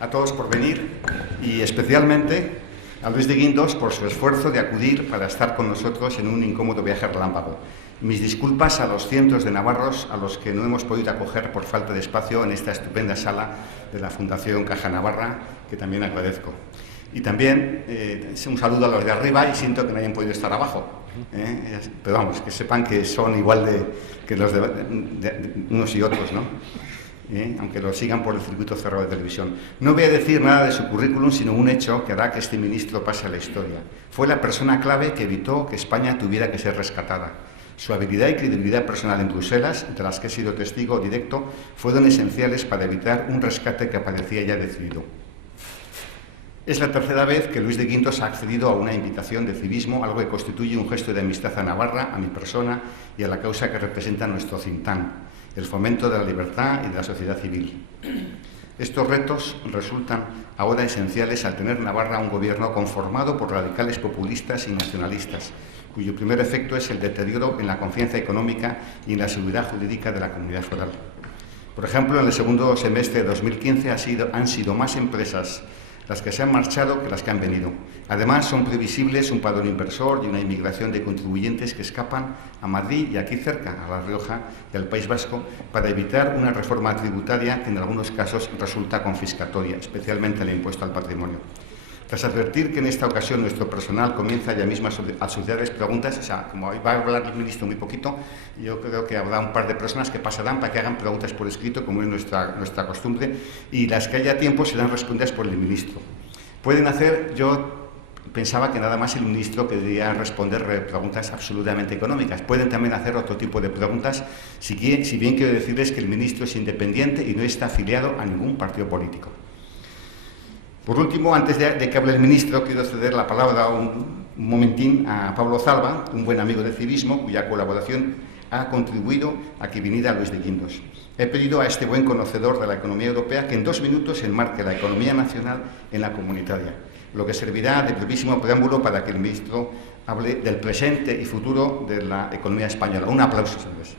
A todos por venir y especialmente a Luis de Guindos por su esfuerzo de acudir para estar con nosotros en un incómodo viaje relámpago. Mis disculpas a los cientos de navarros a los que no hemos podido acoger por falta de espacio en esta estupenda sala de la Fundación Caja Navarra, que también agradezco. Y también un saludo a los de arriba y siento que no hayan podido estar abajo. Pero vamos, que sepan que son igual que los de unos y otros, ¿no? Aunque lo sigan por el circuito cerrado de televisión. No voy a decir nada de su currículum, sino un hecho que hará que este ministro pase a la historia. Fue la persona clave que evitó que España tuviera que ser rescatada. Su habilidad y credibilidad personal en Bruselas, de las que he sido testigo directo, fueron esenciales para evitar un rescate que parecía ya decidido. Es la tercera vez que Luis de Guindos ha accedido a una invitación de civismo, algo que constituye un gesto de amistad a Navarra, a mi persona y a la causa que representa nuestro think tank, el fomento de la libertad y de la sociedad civil. Estos retos resultan ahora esenciales al tener Navarra un gobierno conformado por radicales populistas y nacionalistas, cuyo primer efecto es el deterioro en la confianza económica y en la seguridad jurídica de la comunidad foral. Por ejemplo, en el segundo semestre de 2015 han sido más empresas las que se han marchado que las que han venido. Además, son previsibles un padrón inversor y una inmigración de contribuyentes que escapan a Madrid y aquí cerca, a La Rioja y al País Vasco, para evitar una reforma tributaria que en algunos casos resulta confiscatoria, especialmente el impuesto al patrimonio. Tras advertir que en esta ocasión nuestro personal comienza ya mismo a suscitarles preguntas, o sea, como va a hablar el ministro muy poquito, yo creo que habrá un par de personas que pasarán para que hagan preguntas por escrito, como es nuestra costumbre, y las que haya tiempo serán respondidas por el ministro. Pueden hacer, yo pensaba que nada más el ministro quería responder preguntas absolutamente económicas. Pueden también hacer otro tipo de preguntas, si bien quiero decirles que el ministro es independiente y no está afiliado a ningún partido político. Por último, antes de que hable el ministro, quiero ceder la palabra un momentín a Pablo Zalba, un buen amigo del civismo, cuya colaboración ha contribuido a que viniera Luis de Guindos. He pedido a este buen conocedor de la economía europea que en 2 minutos enmarque la economía nacional en la comunitaria, lo que servirá de brevísimo preámbulo para que el ministro hable del presente y futuro de la economía española. Un aplauso, señores.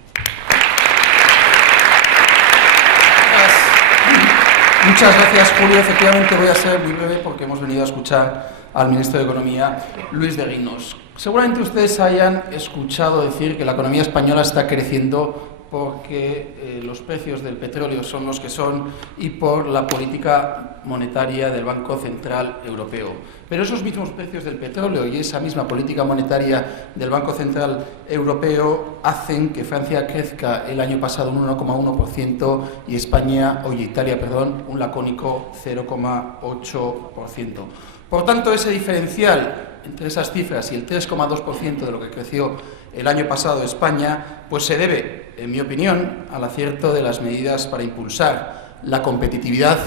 Muchas gracias, Julio. Efectivamente voy a ser muy breve porque hemos venido a escuchar al ministro de Economía, Luis de Guindos. Seguramente ustedes hayan escuchado decir que la economía española está creciendo porque los precios del petróleo son los que son y por la política monetaria del Banco Central Europeo. Pero esos mismos precios del petróleo y esa misma política monetaria del Banco Central Europeo hacen que Francia crezca el año pasado un 1,1% y Italia, un lacónico 0,8%. Por tanto, ese diferencial entre esas cifras y el 3,2% de lo que creció el año pasado España, pues se debe, en mi opinión, al acierto de las medidas para impulsar la competitividad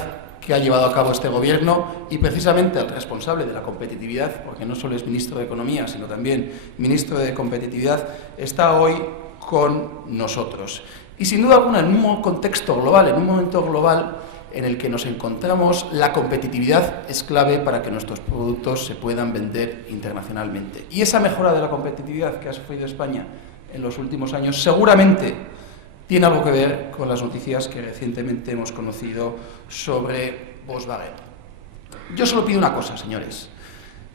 que ha llevado a cabo este Gobierno y precisamente al responsable de la competitividad, porque no solo es ministro de Economía, sino también ministro de Competitividad, está hoy con nosotros. Y sin duda alguna, en un contexto global, en un momento global en el que nos encontramos, la competitividad es clave para que nuestros productos se puedan vender internacionalmente. Y esa mejora de la competitividad que ha sufrido España en los últimos años seguramente tiene algo que ver con las noticias que recientemente hemos conocido sobre Volkswagen. Yo solo pido una cosa, señores,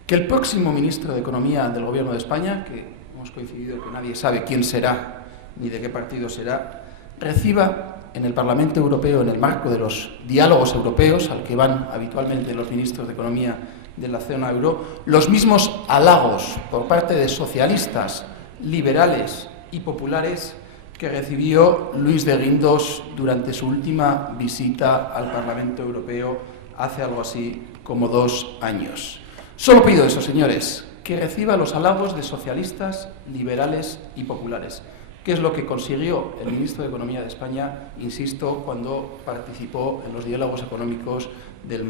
que el próximo ministro de Economía del Gobierno de España, que hemos coincidido que nadie sabe quién será ni de qué partido será, reciba en el Parlamento Europeo, en el marco de los diálogos europeos, al que van habitualmente los ministros de Economía de la zona euro, los mismos halagos por parte de socialistas, liberales y populares que recibió Luis de Guindos durante su última visita al Parlamento Europeo hace algo así como 2 años. Solo pido eso, señores, que reciba los halagos de socialistas, liberales y populares, que es lo que consiguió el ministro de Economía de España, insisto, cuando participó en los diálogos económicos del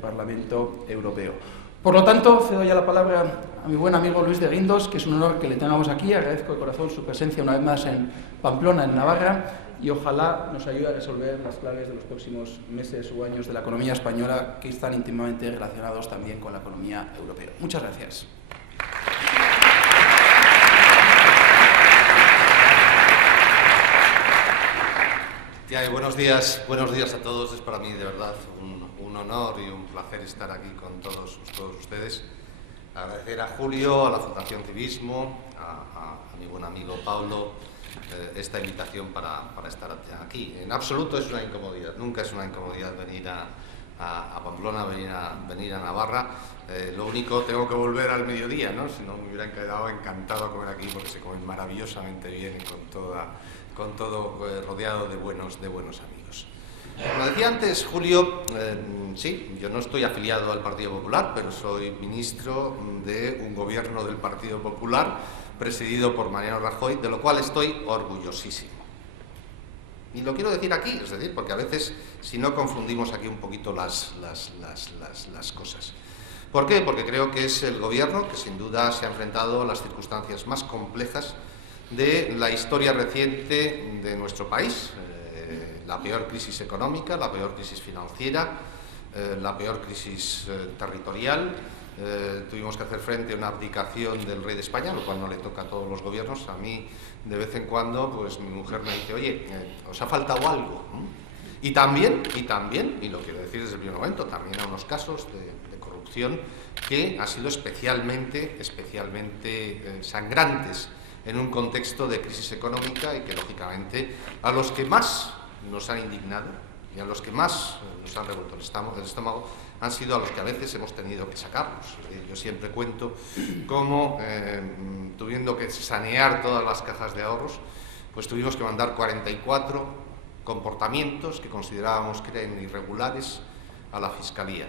Parlamento Europeo. Por lo tanto, cedo ya la palabra a mi buen amigo Luis de Guindos, que es un honor que le tengamos aquí. Agradezco de corazón su presencia una vez más en Pamplona, en Navarra, y ojalá nos ayude a resolver las claves de los próximos meses o años de la economía española, que están íntimamente relacionados también con la economía europea. Muchas gracias. Te ¿Qué hay? Buenos días a todos. Es para mí de verdad un honor y un placer estar aquí con todos ustedes. Agradecer a Julio, a la Fundación Civismo, a mi buen amigo Pablo, esta invitación para estar aquí. En absoluto es una incomodidad, nunca es una incomodidad venir a Pamplona, venir a Navarra. Lo único, tengo que volver al mediodía, ¿no? Si no, me hubieran quedado encantado a comer aquí porque se come maravillosamente bien y con todo rodeado de buenos amigos. Como decía antes Julio, sí, yo no estoy afiliado al Partido Popular, pero soy ministro de un gobierno del Partido Popular presidido por Mariano Rajoy, de lo cual estoy orgullosísimo. Y lo quiero decir aquí, es decir, porque a veces, si no, confundimos aquí un poquito las cosas. ¿Por qué? Porque creo que es el gobierno que sin duda se ha enfrentado a las circunstancias más complejas de la historia reciente de nuestro país. La peor crisis económica, la peor crisis financiera, la peor crisis territorial. Tuvimos que hacer frente a una abdicación del rey de España, lo cual no le toca a todos los gobiernos. A mí, de vez en cuando, pues mi mujer me dice, oye, ¿os ha faltado algo? Y también, y lo quiero decir desde el primer momento, también a unos casos de corrupción que han sido especialmente sangrantes en un contexto de crisis económica y que, lógicamente, a los que más nos han indignado y a los que más nos han revuelto el estómago han sido a los que a veces hemos tenido que sacarlos. Yo siempre cuento cómo, tuviendo que sanear todas las cajas de ahorros, pues tuvimos que mandar 44 comportamientos que considerábamos que eran irregulares a la Fiscalía.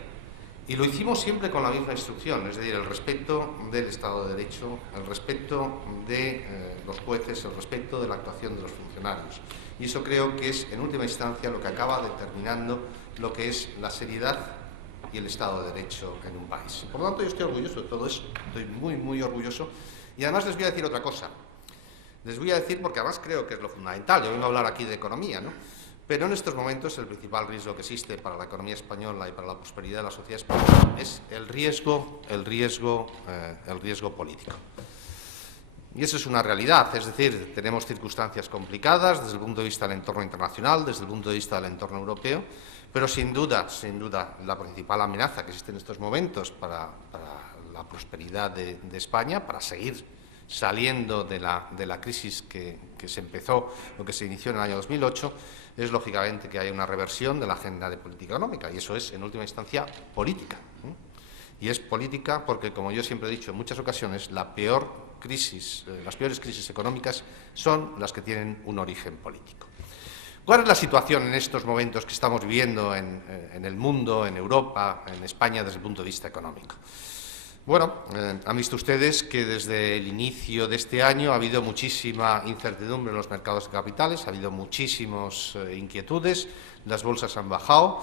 Y lo hicimos siempre con la misma instrucción, es decir, el respeto del Estado de Derecho, el respeto de los jueces, el respeto de la actuación de los funcionarios. Y eso creo que es, en última instancia, lo que acaba determinando lo que es la seriedad y el Estado de Derecho en un país. Por lo tanto, yo estoy orgulloso de todo eso, estoy muy orgulloso. Y además les voy a decir otra cosa. Les voy a decir, porque además creo que es lo fundamental, yo vengo a hablar aquí de economía, ¿no? Pero en estos momentos el principal riesgo que existe para la economía española y para la prosperidad de la sociedad española es el riesgo político. Y eso es una realidad, es decir, tenemos circunstancias complicadas desde el punto de vista del entorno internacional, desde el punto de vista del entorno europeo, pero sin duda, la principal amenaza que existe en estos momentos para la prosperidad de España, para seguir saliendo de la crisis que se empezó, o que se inició en el año 2008, es lógicamente que haya una reversión de la agenda de política económica, y eso es, en última instancia, política. Y es política porque, como yo siempre he dicho en muchas ocasiones, las peores crisis económicas son las que tienen un origen político. ¿Cuál es la situación en estos momentos que estamos viviendo en el mundo, en Europa, en España, desde el punto de vista económico? Bueno, han visto ustedes que desde el inicio de este año ha habido muchísima incertidumbre en los mercados de capitales, ha habido muchísimas inquietudes, las bolsas han bajado,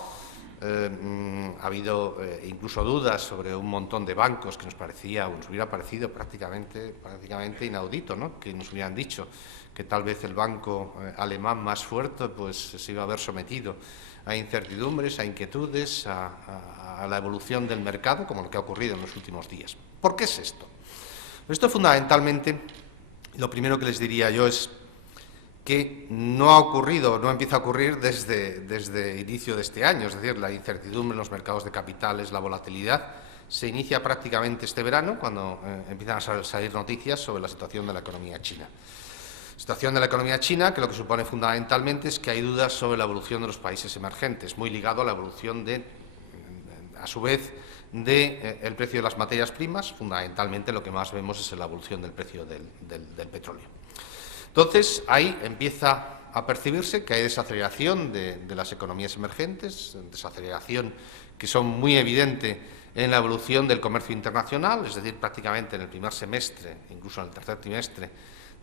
ha habido incluso dudas sobre un montón de bancos que nos hubiera parecido prácticamente inaudito, ¿no? Que nos hubieran dicho que tal vez el banco alemán más fuerte pues se iba a haber sometido a incertidumbres, a inquietudes, a la evolución del mercado, como lo que ha ocurrido en los últimos días. ¿Por qué es esto? Esto fundamentalmente, lo primero que les diría yo es que no ha ocurrido, no empieza a ocurrir desde el inicio de este año, es decir, la incertidumbre en los mercados de capitales, la volatilidad, se inicia prácticamente este verano, cuando empiezan a salir noticias sobre la situación de la economía china. Situación de la economía china, que lo que supone fundamentalmente es que hay dudas sobre la evolución de los países emergentes, muy ligado a la evolución a su vez, del precio de las materias primas. Fundamentalmente lo que más vemos es la evolución del precio del petróleo. Entonces, ahí empieza a percibirse que hay desaceleración de las economías emergentes, desaceleración que son muy evidente en la evolución del comercio internacional, es decir, prácticamente en el primer semestre, incluso en el tercer trimestre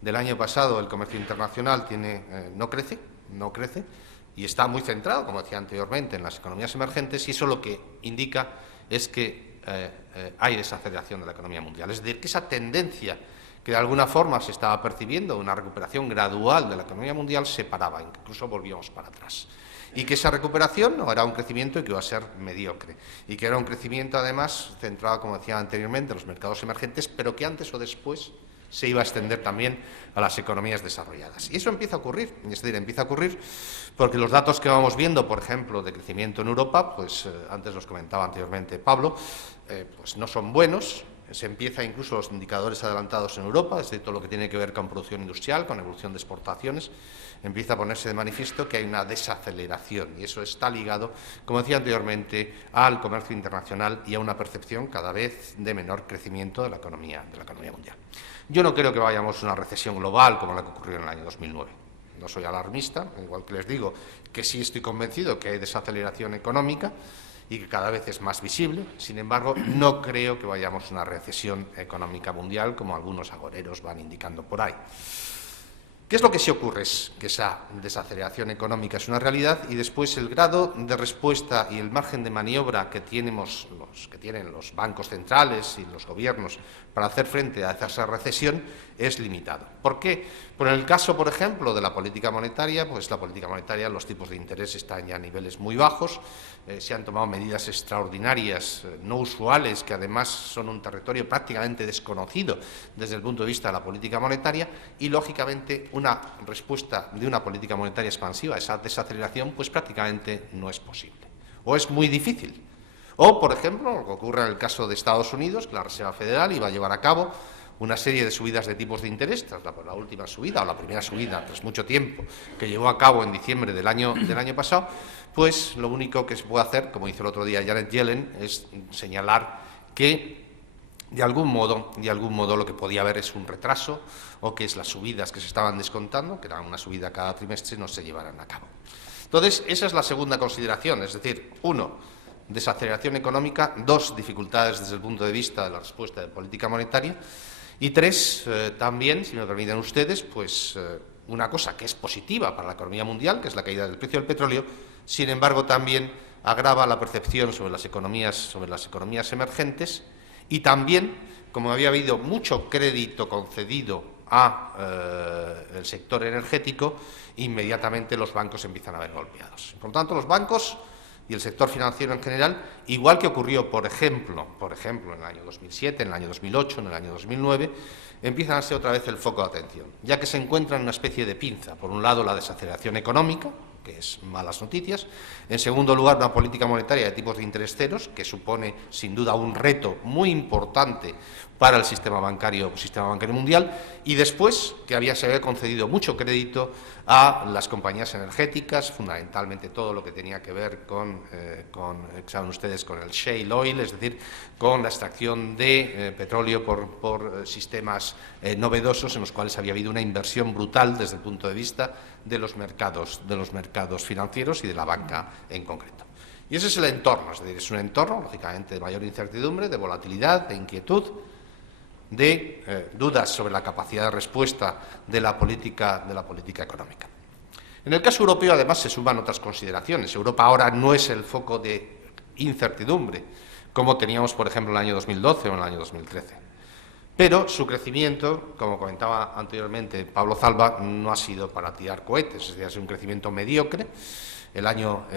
del año pasado, el comercio internacional no crece, y está muy centrado, como decía anteriormente, en las economías emergentes, y eso lo que indica es que hay desaceleración de la economía mundial. Es decir, que esa tendencia que de alguna forma se estaba percibiendo, una recuperación gradual de la economía mundial, se paraba, incluso volvíamos para atrás. Y que esa recuperación no era un crecimiento que iba a ser mediocre, y que era un crecimiento, además, centrado, como decía anteriormente, en los mercados emergentes, pero que antes o después se iba a extender también a las economías desarrolladas. Y eso empieza a ocurrir, es decir, empieza a ocurrir porque los datos que vamos viendo, por ejemplo, de crecimiento en Europa, pues antes los comentaba anteriormente Pablo, pues no son buenos. Se empieza incluso los indicadores adelantados en Europa, es decir, todo lo que tiene que ver con producción industrial, con evolución de exportaciones, empieza a ponerse de manifiesto que hay una desaceleración y eso está ligado, como decía anteriormente, al comercio internacional y a una percepción cada vez de menor crecimiento de la economía mundial. Yo no creo que vayamos a una recesión global como la que ocurrió en el año 2009. No soy alarmista, igual que les digo que sí estoy convencido que hay desaceleración económica y que cada vez es más visible. Sin embargo, no creo que vayamos a una recesión económica mundial como algunos agoreros van indicando por ahí. ¿Qué es lo que sí ocurre? Es que esa desaceleración económica es una realidad y después el grado de respuesta y el margen de maniobra que tienen los bancos centrales y los gobiernos para hacer frente a esa recesión es limitado. ¿Por qué? Por el caso, por ejemplo, de la política monetaria, pues la política monetaria, los tipos de interés están ya a niveles muy bajos, se han tomado medidas extraordinarias, no usuales, que además son un territorio prácticamente desconocido desde el punto de vista de la política monetaria y, lógicamente, una respuesta de una política monetaria expansiva a esa desaceleración pues prácticamente no es posible o es muy difícil. O, por ejemplo, lo que ocurre en el caso de Estados Unidos, que la Reserva Federal iba a llevar a cabo una serie de subidas de tipos de interés, tras la última subida o la primera subida tras mucho tiempo que llevó a cabo en diciembre del año pasado, pues lo único que se puede hacer, como hizo el otro día Janet Yellen, es señalar que de algún modo lo que podía haber es un retraso o que es las subidas que se estaban descontando, que eran una subida cada trimestre, no se llevaran a cabo. Entonces, esa es la segunda consideración, es decir, 1, desaceleración económica, 2, dificultades desde el punto de vista de la respuesta de política monetaria y 3, también, si me permiten ustedes, pues una cosa que es positiva para la economía mundial, que es la caída del precio del petróleo, sin embargo también agrava la percepción sobre las economías emergentes y también, como había habido mucho crédito concedido al sector energético, inmediatamente los bancos empiezan a ver golpeados. Por lo tanto, los bancos y el sector financiero en general, igual que ocurrió, por ejemplo, en el año 2007, en el año 2008, en el año 2009, empiezan a ser otra vez el foco de atención, ya que se encuentran en una especie de pinza. Por un lado, la desaceleración económica, que es malas noticias. En segundo lugar, una política monetaria de tipos de interés ceros, que supone, sin duda, un reto muy importante para el sistema bancario mundial. Y después, que se había concedido mucho crédito a las compañías energéticas, fundamentalmente todo lo que tenía que ver saben ustedes, con el shale oil, es decir, con la extracción de petróleo por sistemas novedosos en los cuales había habido una inversión brutal desde el punto de vista de los mercados financieros y de la banca en concreto. Y ese es el entorno, es decir, es un entorno, lógicamente, de mayor incertidumbre, de volatilidad, de inquietud, de dudas sobre la capacidad de respuesta de la política económica. En el caso europeo, además, se suman otras consideraciones. Europa ahora no es el foco de incertidumbre, como teníamos, por ejemplo, en el año 2012 o en el año 2013. Pero su crecimiento, como comentaba anteriormente Pablo Zalba, no ha sido para tirar cohetes, es decir, ha sido un crecimiento mediocre. El año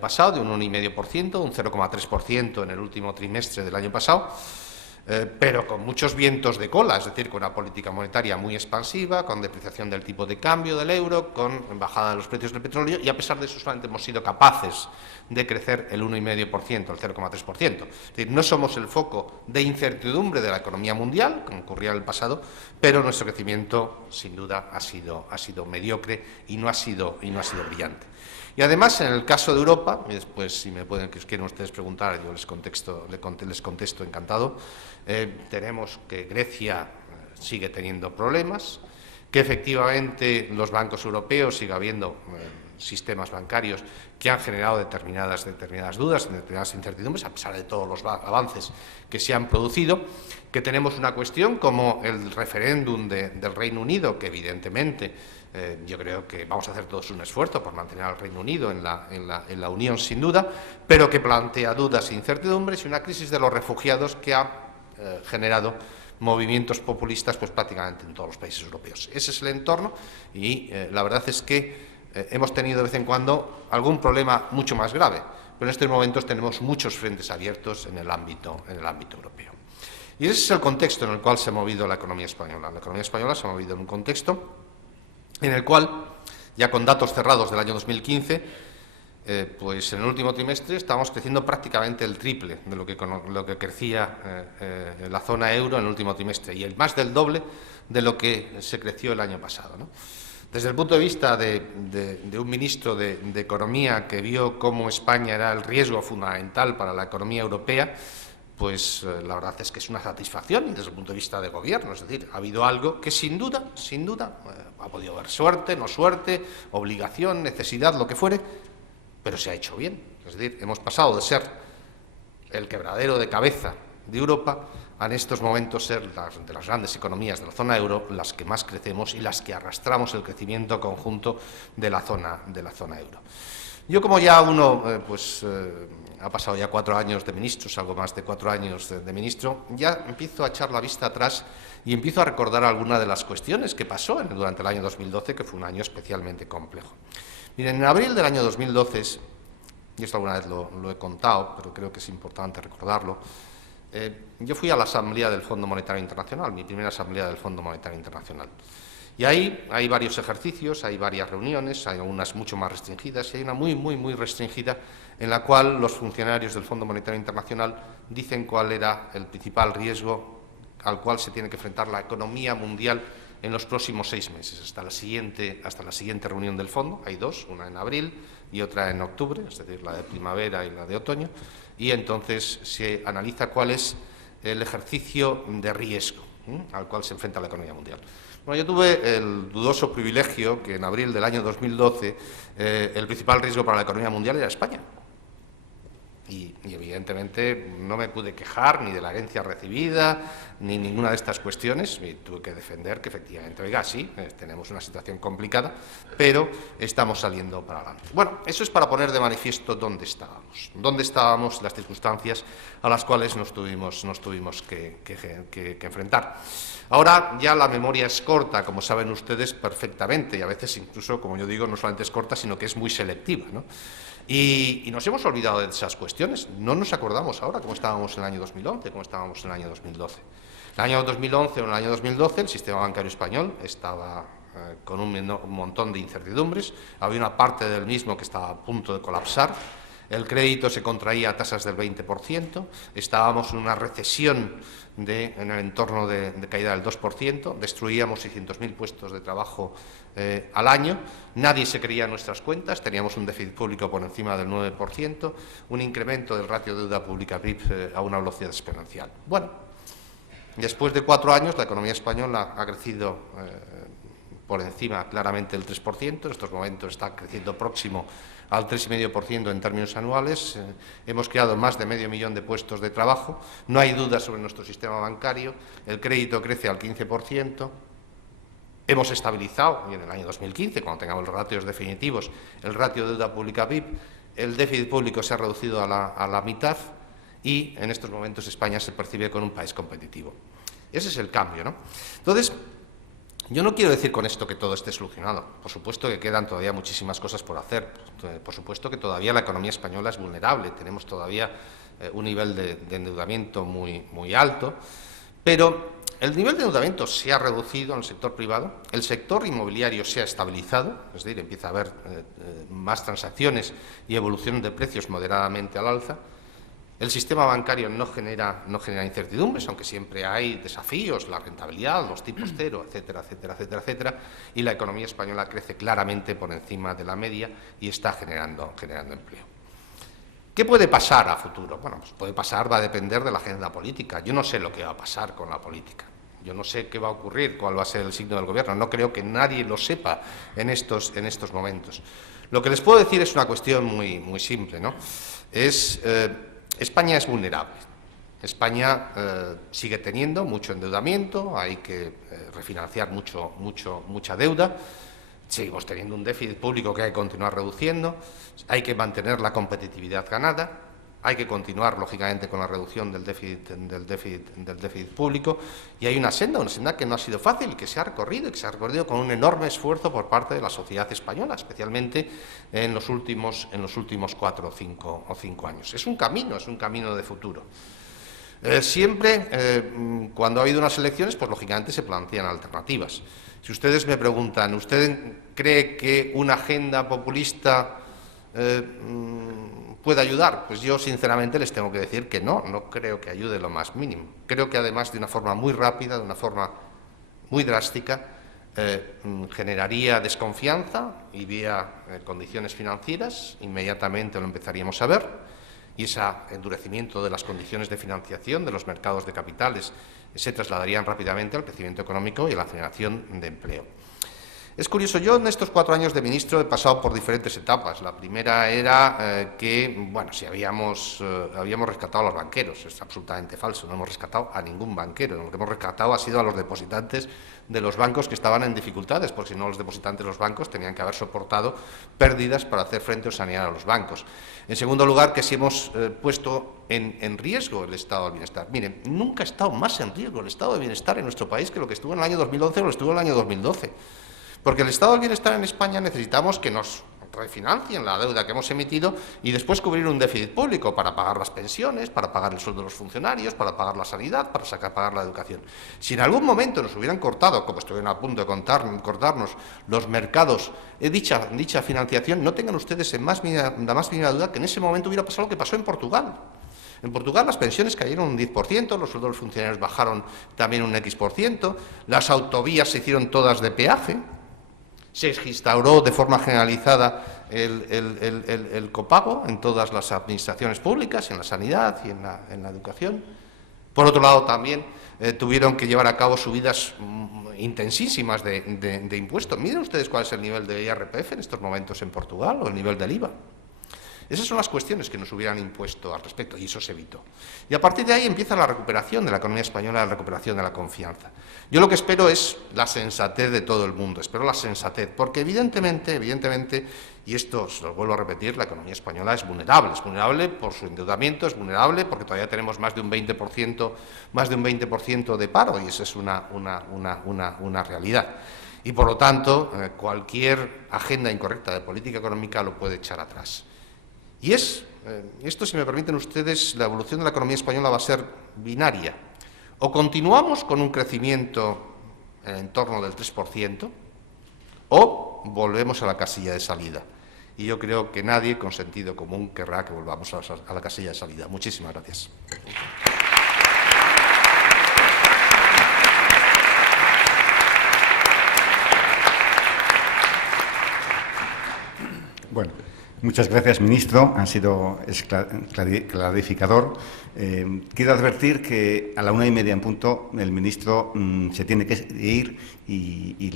pasado, de un 1,5%, un 0,3% en el último trimestre del año pasado, pero con muchos vientos de cola, es decir, con una política monetaria muy expansiva, con depreciación del tipo de cambio del euro, con bajada de los precios del petróleo, y a pesar de eso solamente hemos sido capaces de crecer el 1,5%, el 0,3%. Es decir, no somos el foco de incertidumbre de la economía mundial, como ocurría en el pasado, pero nuestro crecimiento, sin duda, ha sido mediocre y no ha sido brillante. Y además, en el caso de Europa, y después, si quieren ustedes preguntar, yo les contesto encantado, tenemos que Grecia sigue teniendo problemas, que efectivamente los bancos europeos sigue habiendo sistemas bancarios que han generado determinadas dudas, determinadas incertidumbres, a pesar de todos los avances que se han producido, que tenemos una cuestión como el referéndum del Reino Unido, que evidentemente yo creo que vamos a hacer todos un esfuerzo por mantener al Reino Unido en la Unión, sin duda, pero que plantea dudas e incertidumbres y una crisis de los refugiados que ha generado movimientos populistas pues prácticamente en todos los países europeos. Ese es el entorno y la verdad es que hemos tenido de vez en cuando algún problema mucho más grave, pero en estos momentos tenemos muchos frentes abiertos en el ámbito europeo. Y ese es el contexto en el cual se ha movido la economía española. La economía española se ha movido en un contexto en el cual, ya con datos cerrados del año 2015, pues en el último trimestre estábamos creciendo prácticamente el triple de lo que crecía la zona euro en el último trimestre y el más del doble de lo que se creció el año pasado, ¿no? Desde el punto de vista de un ministro de Economía que vio cómo España era el riesgo fundamental para la economía europea, pues la verdad es que es una satisfacción desde el punto de vista de gobierno. Es decir, ha habido algo que sin duda, ha podido haber suerte, no suerte, obligación, necesidad, lo que fuere, pero se ha hecho bien. Es decir, hemos pasado de ser el quebradero de cabeza de Europa a en estos momentos ser de las grandes economías de la zona euro las que más crecemos y las que arrastramos el crecimiento conjunto de la zona euro. Yo, como ya ha pasado ya 4 años de ministro, algo más de 4 años de ministro, ya empiezo a echar la vista atrás y empiezo a recordar algunas de las cuestiones que pasó durante el año 2012, que fue un año especialmente complejo. Miren, en abril del año 2012, y esto alguna vez lo he contado, pero creo que es importante recordarlo, yo fui a la Asamblea del Fondo Monetario Internacional, mi primera Asamblea del Fondo Monetario Internacional. Y ahí hay varios ejercicios, hay varias reuniones, hay algunas mucho más restringidas y hay una muy restringida en la cual los funcionarios del Fondo Monetario Internacional dicen cuál era el principal riesgo al cual se tiene que enfrentar la economía mundial en los próximos 6 meses, hasta la siguiente reunión del fondo. Hay 2, una en abril y otra en octubre, es decir, la de primavera y la de otoño, y entonces se analiza cuál es el ejercicio de riesgo al cual se enfrenta la economía mundial. Bueno, yo tuve el dudoso privilegio que en abril del año 2012 el principal riesgo para la economía mundial era España. Y evidentemente no me pude quejar ni de la herencia recibida, ni ninguna de estas cuestiones. Y tuve que defender que efectivamente, oiga, sí, tenemos una situación complicada, pero estamos saliendo para adelante. Bueno, eso es para poner de manifiesto dónde estábamos, las circunstancias a las cuales nos tuvimos que enfrentar. Ahora ya la memoria es corta, como saben ustedes perfectamente, y a veces incluso, como yo digo, no solamente es corta, sino que es muy selectiva, ¿no? Y nos hemos olvidado de esas cuestiones. No nos acordamos ahora cómo estábamos en el año 2011, cómo estábamos en el año 2012. En el año 2011 o en el año 2012 el sistema bancario español estaba con un montón de incertidumbres. Había una parte del mismo que estaba a punto de colapsar. El crédito se contraía a tasas del 20%. Estábamos en una recesión en el entorno de caída del 2%. Destruíamos 600.000 puestos de trabajo al año. Nadie se creía en nuestras cuentas. Teníamos un déficit público por encima del 9%, un incremento del ratio de deuda pública PIB a una velocidad exponencial. Bueno, después de 4 años la economía española ha crecido por encima claramente del 3%. En estos momentos está creciendo próximo al 3,5% en términos anuales. Hemos creado más de 500.000 de puestos de trabajo. No hay duda sobre nuestro sistema bancario. El crédito crece al 15%. Hemos estabilizado, y en el año 2015, cuando tengamos los ratios definitivos, el ratio de deuda pública PIB, el déficit público se ha reducido a la mitad y en estos momentos España se percibe como un país competitivo. Ese es el cambio, ¿no? Entonces, yo no quiero decir con esto que todo esté solucionado. Por supuesto que quedan todavía muchísimas cosas por hacer. Por supuesto que todavía la economía española es vulnerable. Tenemos todavía un nivel de endeudamiento muy alto, pero el nivel de endeudamiento se ha reducido en el sector privado, el sector inmobiliario se ha estabilizado, es decir, empieza a haber más transacciones y evolución de precios moderadamente al alza. El sistema bancario no genera incertidumbres, aunque siempre hay desafíos, la rentabilidad, los tipos cero, etcétera, etcétera, etcétera, etcétera, y la economía española crece claramente por encima de la media y está generando empleo. ¿Qué puede pasar a futuro? Bueno, pues puede pasar, va a depender de la agenda política. Yo no sé lo que va a pasar con la política. Yo no sé qué va a ocurrir, cuál va a ser el signo del gobierno. No creo que nadie lo sepa en estos momentos. Lo que les puedo decir es una cuestión muy simple, ¿no? España es vulnerable. España sigue teniendo mucho endeudamiento, hay que refinanciar mucha deuda. Seguimos teniendo un déficit público que hay que continuar reduciendo, hay que mantener la competitividad ganada, hay que continuar, lógicamente, con la reducción del déficit público, y hay una senda que no ha sido fácil, que se ha recorrido con un enorme esfuerzo por parte de la sociedad española, especialmente en los últimos 4 o 5 años. Es un camino de futuro. Siempre, cuando ha habido unas elecciones, pues lógicamente se plantean alternativas. Si ustedes me preguntan, ¿usted cree que una agenda populista puede ayudar? Pues yo sinceramente les tengo que decir que no creo que ayude lo más mínimo. Creo que además de una forma muy rápida, de una forma muy drástica, generaría desconfianza y vía condiciones financieras, inmediatamente lo empezaríamos a ver, y ese endurecimiento de las condiciones de financiación de los mercados de capitales se trasladarían rápidamente al crecimiento económico y a la generación de empleo. Es curioso, yo en estos 4 años de ministro he pasado por diferentes etapas. La primera era si habíamos rescatado a los banqueros. Es absolutamente falso, no hemos rescatado a ningún banquero. Lo que hemos rescatado ha sido a los depositantes de los bancos que estaban en dificultades, porque si no los depositantes de los bancos tenían que haber soportado pérdidas para hacer frente o sanear a los bancos. En segundo lugar, que si hemos puesto en riesgo el estado del bienestar. Miren, nunca ha estado más en riesgo el estado de bienestar en nuestro país que lo que estuvo en el año 2011 o lo estuvo en el año 2012. Porque el estado del bienestar en España necesitamos que nos refinancien la deuda que hemos emitido y después cubrir un déficit público para pagar las pensiones, para pagar el sueldo de los funcionarios, para pagar la sanidad, para pagar la educación. Si en algún momento nos hubieran cortado, como estuvieron a punto de cortarnos los mercados, dicha financiación, no tengan ustedes la más mínima duda que en ese momento hubiera pasado lo que pasó en Portugal. En Portugal las pensiones cayeron un 10%, los sueldos de los funcionarios bajaron también un X%, las autovías se hicieron todas de peaje. Se instauró de forma generalizada el copago en todas las administraciones públicas, en la sanidad y en la educación. Por otro lado, también tuvieron que llevar a cabo subidas intensísimas de impuestos. Miren ustedes cuál es el nivel de IRPF en estos momentos en Portugal o el nivel del IVA. Esas son las cuestiones que nos hubieran impuesto al respecto y eso se evitó. Y a partir de ahí empieza la recuperación de la economía española, la recuperación de la confianza. Yo lo que espero es la sensatez de todo el mundo, espero la sensatez, porque evidentemente, y esto se lo vuelvo a repetir, la economía española es vulnerable por su endeudamiento, es vulnerable porque todavía tenemos más de un 20% de paro y esa es una realidad. Y por lo tanto, cualquier agenda incorrecta de política económica lo puede echar atrás. Y esto, si me permiten ustedes, la evolución de la economía española va a ser binaria. O continuamos con un crecimiento en torno del 3%, o volvemos a la casilla de salida. Y yo creo que nadie con sentido común querrá que volvamos a la casilla de salida. Muchísimas gracias. Bueno, muchas gracias, ministro. Ha sido clarificador. Quiero advertir que a la 1:30 en punto el ministro se tiene que ir y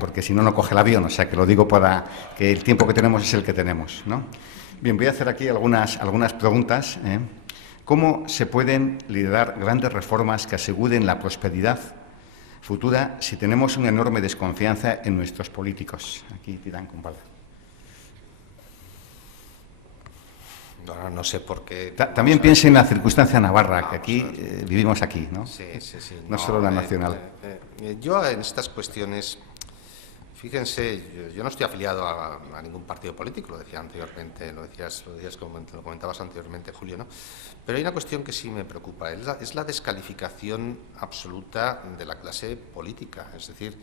porque si no, no coge el avión. O sea, que lo digo para que el tiempo que tenemos es el que tenemos, ¿no? Bien, voy a hacer aquí algunas preguntas. ¿Cómo se pueden liderar grandes reformas que aseguren la prosperidad futura si tenemos una enorme desconfianza en nuestros políticos? Aquí tiran con bala. No sé por qué. También piense en la circunstancia navarra, que aquí vivimos aquí, ¿no? Sí. No solo la nacional. Yo en estas cuestiones, fíjense, yo no estoy afiliado a ningún partido político, lo decía anteriormente, lo comentabas anteriormente, Julio, ¿no? Pero hay una cuestión que sí me preocupa, es la descalificación absoluta de la clase política. Es decir,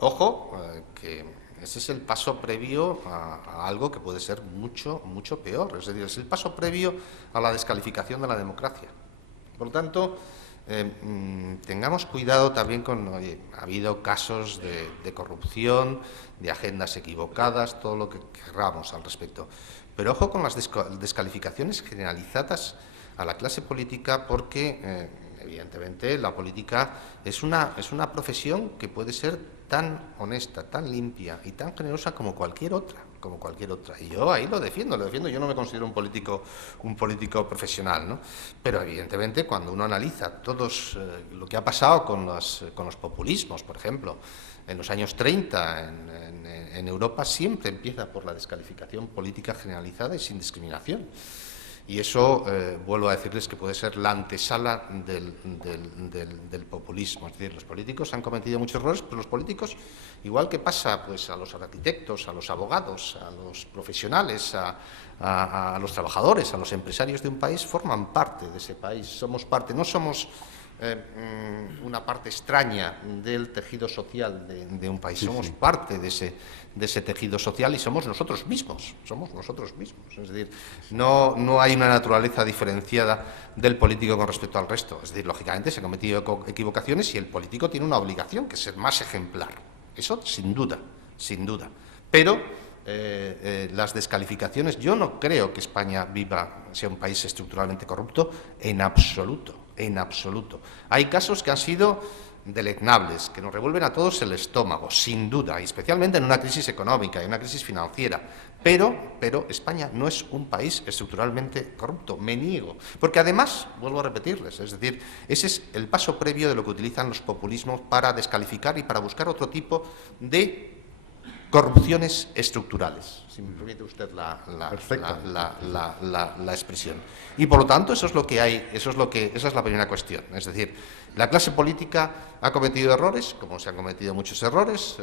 ojo, que ese es el paso previo a algo que puede ser mucho peor. Es decir, es el paso previo a la descalificación de la democracia. Por lo tanto, tengamos cuidado también con... ha habido casos de corrupción, de agendas equivocadas, todo lo que querramos al respecto. Pero ojo con las descalificaciones generalizadas a la clase política porque, evidentemente, la política es una profesión que puede ser tan honesta, tan limpia y tan generosa como cualquier otra. Y yo ahí lo defiendo, yo no me considero un político profesional, ¿no? Pero evidentemente cuando uno analiza lo que ha pasado con los populismos, por ejemplo, en los años 30 en Europa, siempre empieza por la descalificación política generalizada y sin discriminación. Y eso, vuelvo a decirles, que puede ser la antesala del populismo. Es decir, los políticos han cometido muchos errores, pero los políticos, igual que pasa pues, a los arquitectos, a los abogados, a los profesionales, a los trabajadores, a los empresarios de un país, forman parte de ese país. Somos parte, no somos una parte extraña del tejido social de un país. Somos parte de ese tejido social y somos nosotros mismos. Es decir, no hay una naturaleza diferenciada del político con respecto al resto. Es decir, lógicamente se han cometido equivocaciones y el político tiene una obligación, que es ser más ejemplar. Eso sin duda. Pero las descalificaciones, yo no creo que España sea un país estructuralmente corrupto en absoluto. Hay casos que han sido deleznables, que nos revuelven a todos el estómago, sin duda, y especialmente en una crisis económica, en una crisis financiera. Pero España no es un país estructuralmente corrupto, me niego. Porque además, vuelvo a repetirles, es decir, ese es el paso previo de lo que utilizan los populismos para descalificar y para buscar otro tipo de corrupciones estructurales, si me permite usted la expresión. Y por lo tanto, eso es lo que hay, esa es la primera cuestión. Es decir, la clase política ha cometido errores, como se han cometido muchos errores,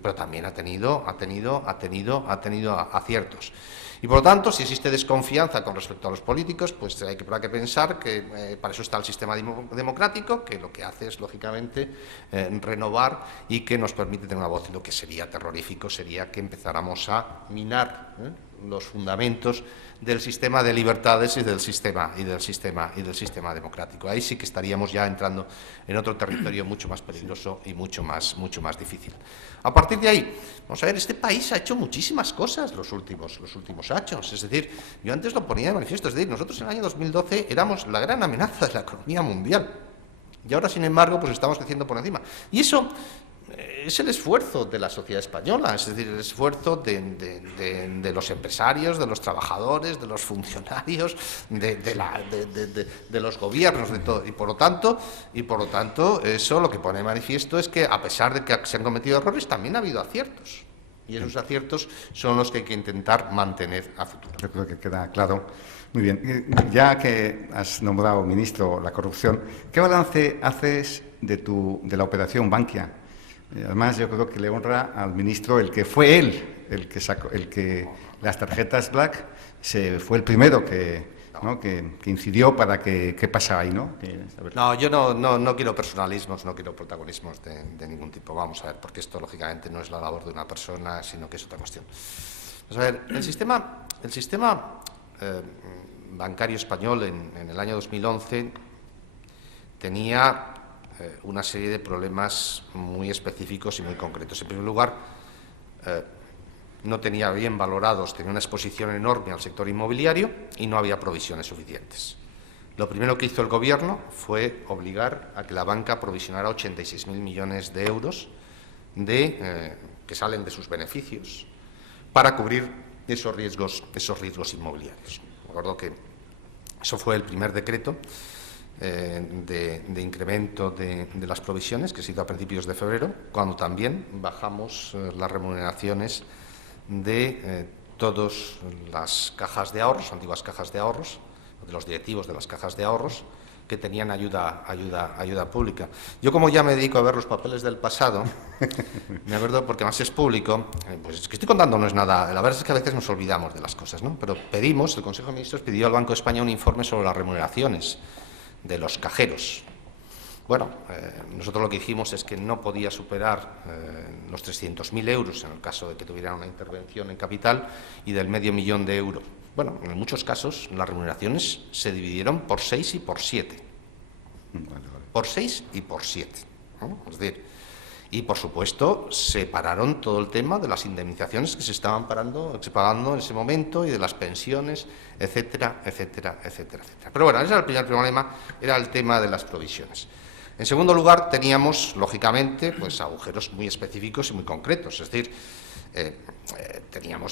pero también ha tenido aciertos. Y por lo tanto, si existe desconfianza con respecto a los políticos, pues habrá que pensar que para eso está el sistema democrático, que lo que hace es, lógicamente, renovar y que nos permite tener una voz. Lo que sería terrorífico sería que empezáramos a minar los fundamentos del sistema de libertades y del sistema democrático. Ahí sí que estaríamos ya entrando en otro territorio mucho más peligroso y mucho más difícil. A partir de ahí, vamos a ver, este país ha hecho muchísimas cosas los últimos años. Es decir, yo antes lo ponía de manifiesto, es decir, nosotros en el año 2012 éramos la gran amenaza de la economía mundial. Y ahora, sin embargo, pues estamos creciendo por encima. Y eso es el esfuerzo de la sociedad española, es decir, el esfuerzo de los empresarios, de los trabajadores, de los funcionarios, de los gobiernos, de todo. Y por lo tanto, eso lo que pone de manifiesto es que, a pesar de que se han cometido errores, también ha habido aciertos. Y esos aciertos son los que hay que intentar mantener a futuro. Yo creo que queda claro. Muy bien. Ya que has nombrado ministro la corrupción, ¿qué balance haces de la operación Bankia? Además, yo creo que le honra al ministro el que fue él, el que las tarjetas Black fue el primero que incidió para que qué pasaba ahí, ¿no? No, yo no quiero personalismos, no quiero protagonismos de ningún tipo. Vamos a ver, porque esto lógicamente no es la labor de una persona, sino que es otra cuestión. Vamos a ver, el sistema bancario español en el año 2011 tenía una serie de problemas muy específicos y muy concretos. En primer lugar, no tenía bien valorados, tenía una exposición enorme al sector inmobiliario y no había provisiones suficientes. Lo primero que hizo el Gobierno fue obligar a que la banca provisionara 86.000 millones de euros que salen de sus beneficios para cubrir esos riesgos inmobiliarios. Recuerdo que eso fue el primer decreto de incremento de las provisiones, que se hizo a principios de febrero, cuando también bajamos las remuneraciones de todas las cajas de ahorros, antiguas cajas de ahorros, de los directivos de las cajas de ahorros, que tenían ayuda pública. Yo, como ya me dedico a ver los papeles del pasado, me acuerdo, porque más es público, pues es que estoy contando no es nada, la verdad es que a veces nos olvidamos de las cosas, ¿no? Pero el Consejo de Ministros pidió al Banco de España un informe sobre las remuneraciones de los cajeros. Bueno, nosotros lo que dijimos es que no podía superar los 300.000 euros en el caso de que tuvieran una intervención en capital y del $500.000 de euros. Bueno, en muchos casos las remuneraciones se dividieron por 6 y por 7. Por 6 y por 7. ¿No? Es decir, y por supuesto separaron todo el tema de las indemnizaciones que se estaban pagando en ese momento y de las pensiones, etcétera, etcétera, etcétera, etcétera. Pero bueno, ese era el primer problema, era el tema de las provisiones. En segundo lugar, teníamos, lógicamente, pues agujeros muy específicos y muy concretos. Es decir,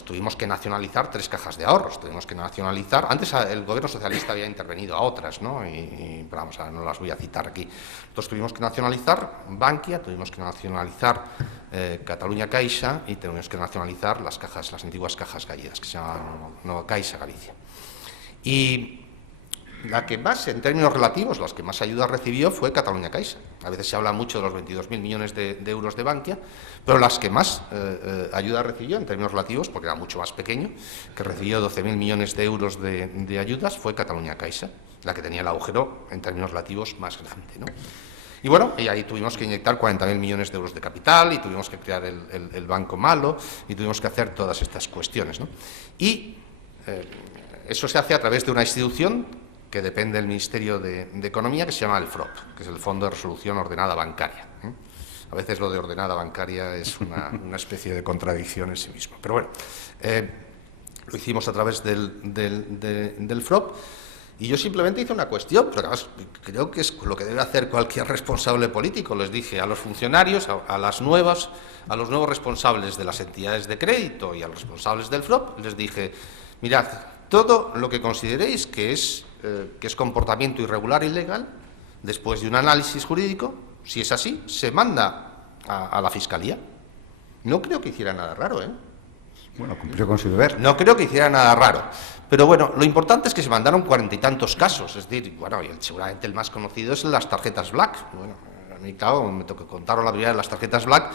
tuvimos que nacionalizar 3 cajas de ahorros, tuvimos que nacionalizar. Antes el gobierno socialista había intervenido a otras, ¿no? Pero vamos, no las voy a citar aquí. Entonces tuvimos que nacionalizar Bankia, tuvimos que nacionalizar Catalunya Caixa y tuvimos que nacionalizar las antiguas cajas gallegas, que se llamaban Caixa Galicia. Y la que más, en términos relativos, las que más ayuda recibió fue Catalunya Caixa. A veces se habla mucho de los 22.000 millones de euros de Bankia, pero las que más ayuda recibió, en términos relativos, porque era mucho más pequeño, que recibió 12.000 millones de euros de ayudas, fue Catalunya Caixa, la que tenía el agujero, en términos relativos, más grande, ¿no? Y bueno, y ahí tuvimos que inyectar 40.000 millones de euros de capital, y tuvimos que crear el banco malo, y tuvimos que hacer todas estas cuestiones, ¿no? Y eso se hace a través de una institución que depende del Ministerio de Economía, que se llama el FROP, que es el Fondo de Resolución Ordenada Bancaria. A veces lo de ordenada bancaria es una especie de contradicción en sí mismo. Pero bueno, lo hicimos a través del FROP, y yo simplemente hice una cuestión, pero además creo que es lo que debe hacer cualquier responsable político. Les dije a los funcionarios, a los nuevos responsables de las entidades de crédito y a los responsables del FROP, les dije, mirad, todo lo que consideréis que es comportamiento irregular e ilegal, después de un análisis jurídico, si es así, se manda a la Fiscalía. No creo que hiciera nada raro, ¿eh? Bueno, cumplió con su deber. No creo que hiciera nada raro. Pero bueno, lo importante es que se mandaron 40 y tantos casos. Es decir, bueno, y seguramente el más conocido es las tarjetas Black. Bueno, a mí, claro, me contaron la primera de las tarjetas Black.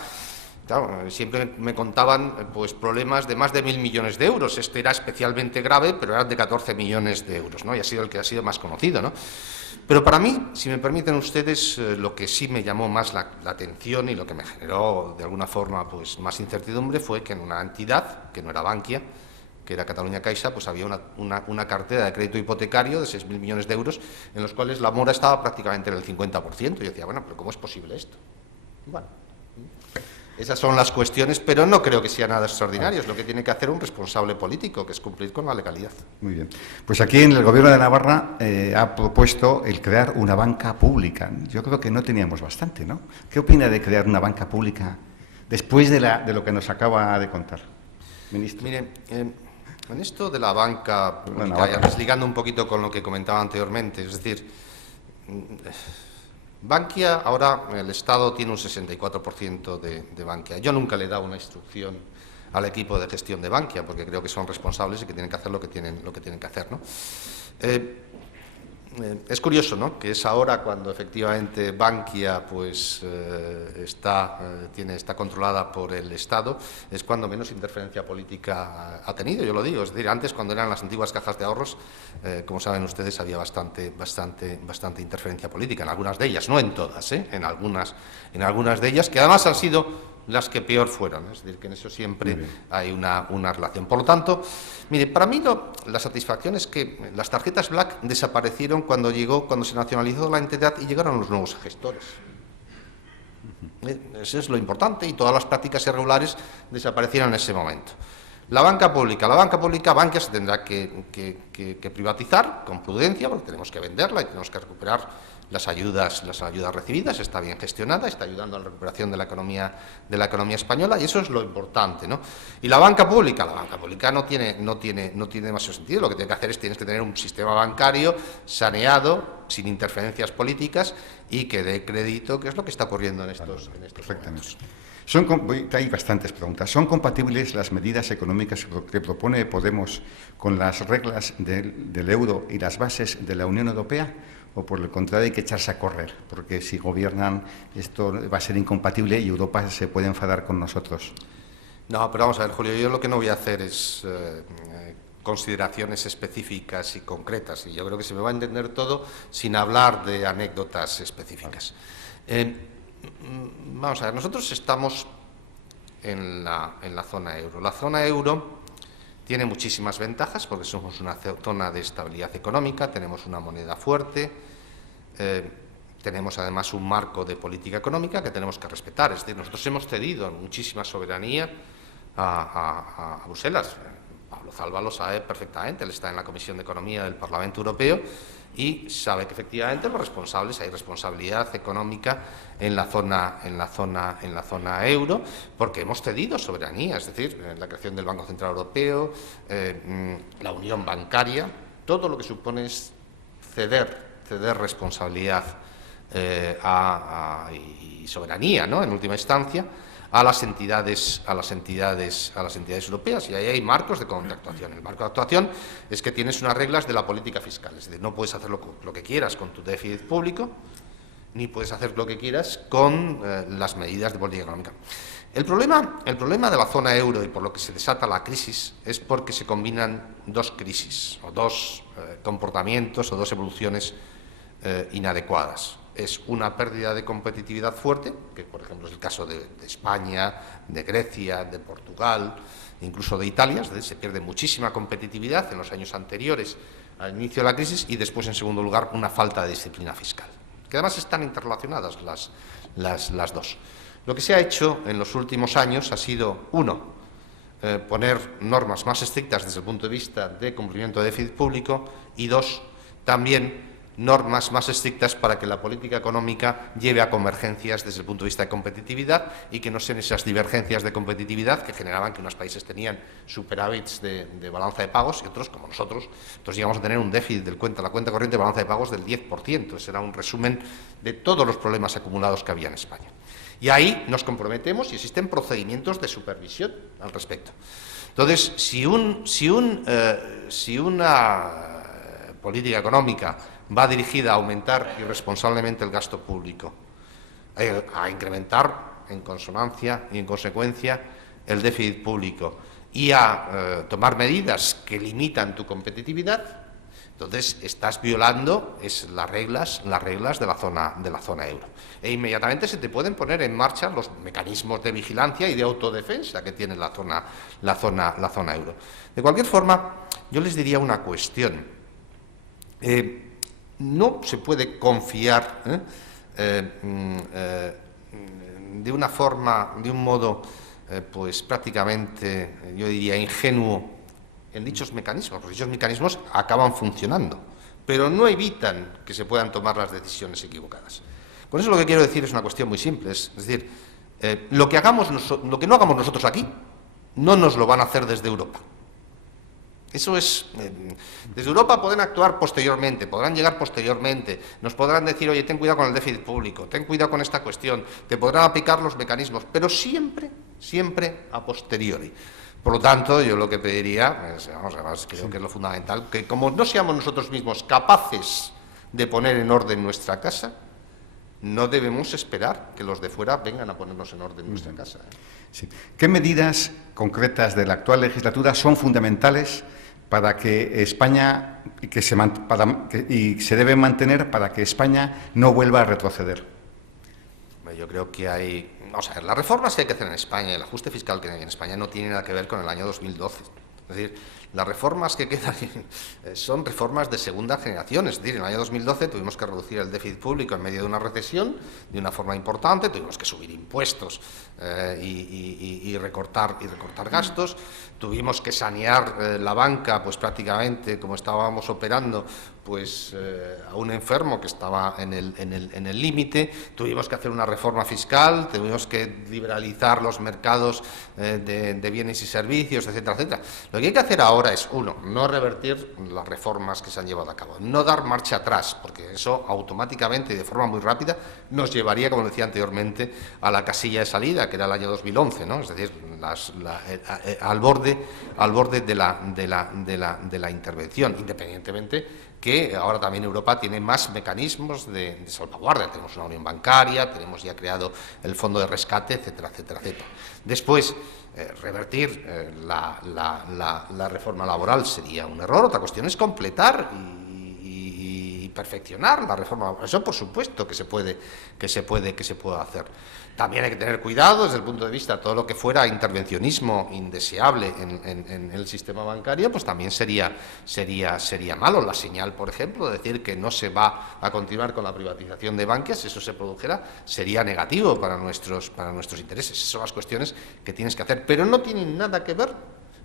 Claro, siempre me contaban pues problemas de más de 1.000 millones de euros. Este era especialmente grave, pero era de 14 millones de euros, ¿no? Y ha sido el que ha sido más conocido, ¿no? Pero para mí, si me permiten ustedes, lo que sí me llamó más la atención y lo que me generó de alguna forma pues más incertidumbre fue que en una entidad, que no era Bankia, que era Catalunya Caixa, pues había una cartera de crédito hipotecario de 6.000 millones de euros, en los cuales la mora estaba prácticamente en el 50%. Y yo decía, bueno, pero ¿cómo es posible esto? Bueno, esas son las cuestiones, pero no creo que sea nada extraordinario. Es lo que tiene que hacer un responsable político, que es cumplir con la legalidad. Muy bien. Pues aquí en el Gobierno de Navarra ha propuesto el crear una banca pública. Yo creo que no teníamos bastante, ¿no? ¿Qué opina de crear una banca pública después de lo que nos acaba de contar, ministro? Mire, en esto de la banca pública, ya desligando un poquito con lo que comentaba anteriormente, es decir, Bankia, ahora el Estado tiene un 64% de Bankia. Yo nunca le he dado una instrucción al equipo de gestión de Bankia, porque creo que son responsables y que tienen que hacer lo que tienen que hacer, ¿no? Es curioso, ¿no?, que es ahora cuando efectivamente Bankia pues, está controlada por el Estado, es cuando menos interferencia política ha tenido, yo lo digo. Es decir, antes, cuando eran las antiguas cajas de ahorros, como saben ustedes, había bastante interferencia política, en algunas de ellas, no en todas, en algunas de ellas, que además han sido las que peor fueron. Es decir, que en eso siempre hay una relación. Por lo tanto, mire, para mí la satisfacción es que las tarjetas Black desaparecieron cuando se nacionalizó la entidad y llegaron los nuevos gestores. Eso es lo importante, y todas las prácticas irregulares desaparecieron en ese momento. La banca pública, Bankia se tendrá que privatizar con prudencia, porque tenemos que venderla y tenemos que recuperar las ayudas recibidas. Está bien gestionada, está ayudando a la recuperación de la economía española, y eso es lo importante, ¿no? Y la banca pública no tiene demasiado sentido. Lo que tiene que hacer es tienes que tener un sistema bancario saneado, sin interferencias políticas, y que dé crédito, que es lo que está ocurriendo en estos momentos. Hay bastantes preguntas. ¿Son compatibles las medidas económicas que propone Podemos con las reglas del euro y las bases de la Unión Europea? ¿O por el contrario hay que echarse a correr? Porque si gobiernan esto va a ser incompatible y Europa se puede enfadar con nosotros. No, pero vamos a ver, Julio, yo lo que no voy a hacer es consideraciones específicas y concretas, y yo creo que se me va a entender todo sin hablar de anécdotas específicas. Vamos a ver, nosotros estamos en la zona euro. La zona euro tiene muchísimas ventajas porque somos una zona de estabilidad económica, tenemos una moneda fuerte, tenemos además un marco de política económica que tenemos que respetar. Es decir, nosotros hemos cedido muchísima soberanía a Bruselas. Pablo Zalba lo sabe perfectamente, él está en la Comisión de Economía del Parlamento Europeo y sabe que efectivamente hay responsabilidad económica en la zona euro, porque hemos cedido soberanía, es decir, la creación del Banco Central Europeo, la unión bancaria, todo lo que supone es ceder responsabilidad y soberanía, ¿no?, en última instancia, a las entidades europeas, y ahí hay marcos de actuación. El marco de actuación es que tienes unas reglas de la política fiscal, es decir, no puedes hacer lo que quieras con tu déficit público, ni puedes hacer lo que quieras con las medidas de política económica. El problema de la zona euro y por lo que se desata la crisis es porque se combinan dos crisis, o dos comportamientos, o dos evoluciones inadecuadas. Es una pérdida de competitividad fuerte, que por ejemplo es el caso de España, de Grecia, de Portugal, incluso de Italia, es decir, se pierde muchísima competitividad en los años anteriores al inicio de la crisis, y después, en segundo lugar, una falta de disciplina fiscal, que además están interrelacionadas las dos. Lo que se ha hecho en los últimos años ha sido, uno, poner normas más estrictas desde el punto de vista de cumplimiento de déficit público, y dos, también normas más estrictas para que la política económica lleve a convergencias desde el punto de vista de competitividad, y que no sean esas divergencias de competitividad que generaban que unos países tenían superávits de balanza de pagos y otros, como nosotros, llegamos a tener un déficit de la cuenta corriente de balanza de pagos del 10%. Ese era un resumen de todos los problemas acumulados que había en España. Y ahí nos comprometemos y existen procedimientos de supervisión al respecto. Entonces, si una política económica va dirigida a aumentar irresponsablemente el gasto público, a incrementar en consonancia y en consecuencia el déficit público y a tomar medidas que limitan tu competitividad, entonces estás violando las reglas de la zona euro. E inmediatamente se te pueden poner en marcha los mecanismos de vigilancia y de autodefensa que tiene la zona euro. De cualquier forma, yo les diría una cuestión. No se puede confiar de un modo pues prácticamente, yo diría, ingenuo en dichos mecanismos, porque dichos mecanismos acaban funcionando, pero no evitan que se puedan tomar las decisiones equivocadas. Con eso lo que quiero decir es una cuestión muy simple, es decir, lo que no hagamos nosotros aquí, no nos lo van a hacer desde Europa. Eso es, desde Europa pueden actuar posteriormente, podrán llegar posteriormente, nos podrán decir, oye, ten cuidado con el déficit público, ten cuidado con esta cuestión, te podrán aplicar los mecanismos, pero siempre a posteriori. Por lo tanto, yo lo que pediría, creo que es lo fundamental, que como no seamos nosotros mismos capaces de poner en orden nuestra casa, no debemos esperar que los de fuera vengan a ponernos en orden nuestra casa. Sí. ¿Qué medidas concretas de la actual legislatura son fundamentales para que España se deben mantener para que España no vuelva a retroceder? Yo creo que hay... las reformas que hay que hacer en España, el ajuste fiscal que hay en España no tiene nada que ver con el año 2012. Es decir, las reformas que quedan son reformas de segunda generación. Es decir, en el año 2012 tuvimos que reducir el déficit público en medio de una recesión de una forma importante, tuvimos que subir impuestos y recortar gastos, tuvimos que sanear la banca, pues prácticamente como estábamos operando, pues a un enfermo que estaba en el límite, tuvimos que hacer una reforma fiscal, tuvimos que liberalizar los mercados de bienes y servicios, etcétera, etcétera. Lo que hay que hacer ahora es, uno, no revertir las reformas que se han llevado a cabo, no dar marcha atrás, porque eso automáticamente y de forma muy rápida nos llevaría, como decía anteriormente, a la casilla de salida, que era el año 2011, ¿no? Es decir, al borde de la intervención, independientemente que ahora también Europa tiene más mecanismos de salvaguardia. Tenemos una unión bancaria, tenemos ya creado el fondo de rescate, etcétera, etcétera, etcétera. Después, revertir la reforma laboral sería un error. Otra cuestión es completar y perfeccionar la reforma laboral. Eso, por supuesto, que se puede hacer. También hay que tener cuidado desde el punto de vista de todo lo que fuera intervencionismo indeseable en el sistema bancario, pues también sería malo. La señal, por ejemplo, de decir que no se va a continuar con la privatización de Bankia, si eso se produjera, sería negativo para nuestros intereses. Esas son las cuestiones que tienes que hacer, pero no tienen nada que ver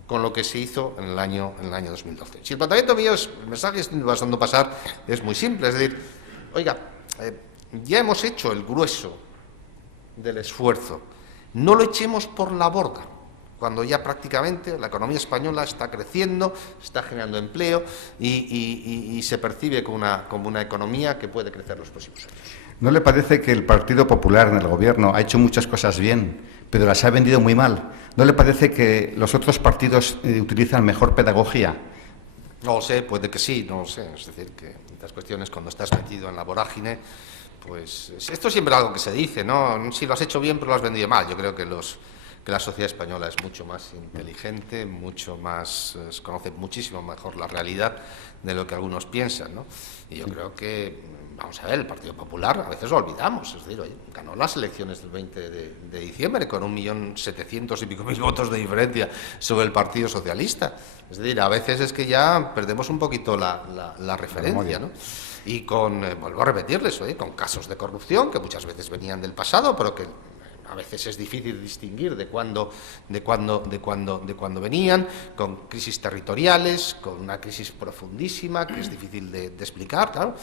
con lo que se hizo en el año 2012. Si el planteamiento mío el mensaje que estoy pasando a pasar es muy simple, es decir, oiga, ya hemos hecho el grueso del esfuerzo, no lo echemos por la borda, cuando ya prácticamente la economía española está creciendo, está generando empleo y se percibe como una economía que puede crecer los próximos años. ¿No le parece que el Partido Popular en el gobierno ha hecho muchas cosas bien, pero las ha vendido muy mal? ¿No le parece que los otros partidos utilizan mejor pedagogía? No lo sé, puede que sí, no lo sé. Es decir, que estas cuestiones, cuando estás metido en la vorágine, pues esto es siempre algo que se dice, ¿no? Si lo has hecho bien, pero lo has vendido mal. Yo creo que la sociedad española es mucho más inteligente, mucho más, conoce muchísimo mejor la realidad de lo que algunos piensan, ¿no? Y yo creo que, vamos a ver, el Partido Popular a veces lo olvidamos, es decir, oye, ganó las elecciones del 20 de diciembre con 1.700.000 y pico votos de diferencia sobre el Partido Socialista. Es decir, a veces es que ya perdemos un poquito la referencia, ¿no? Y vuelvo a repetirles, oye, con casos de corrupción que muchas veces venían del pasado, pero que a veces es difícil distinguir de cuándo venían, con crisis territoriales, con una crisis profundísima que es difícil de explicar, claro.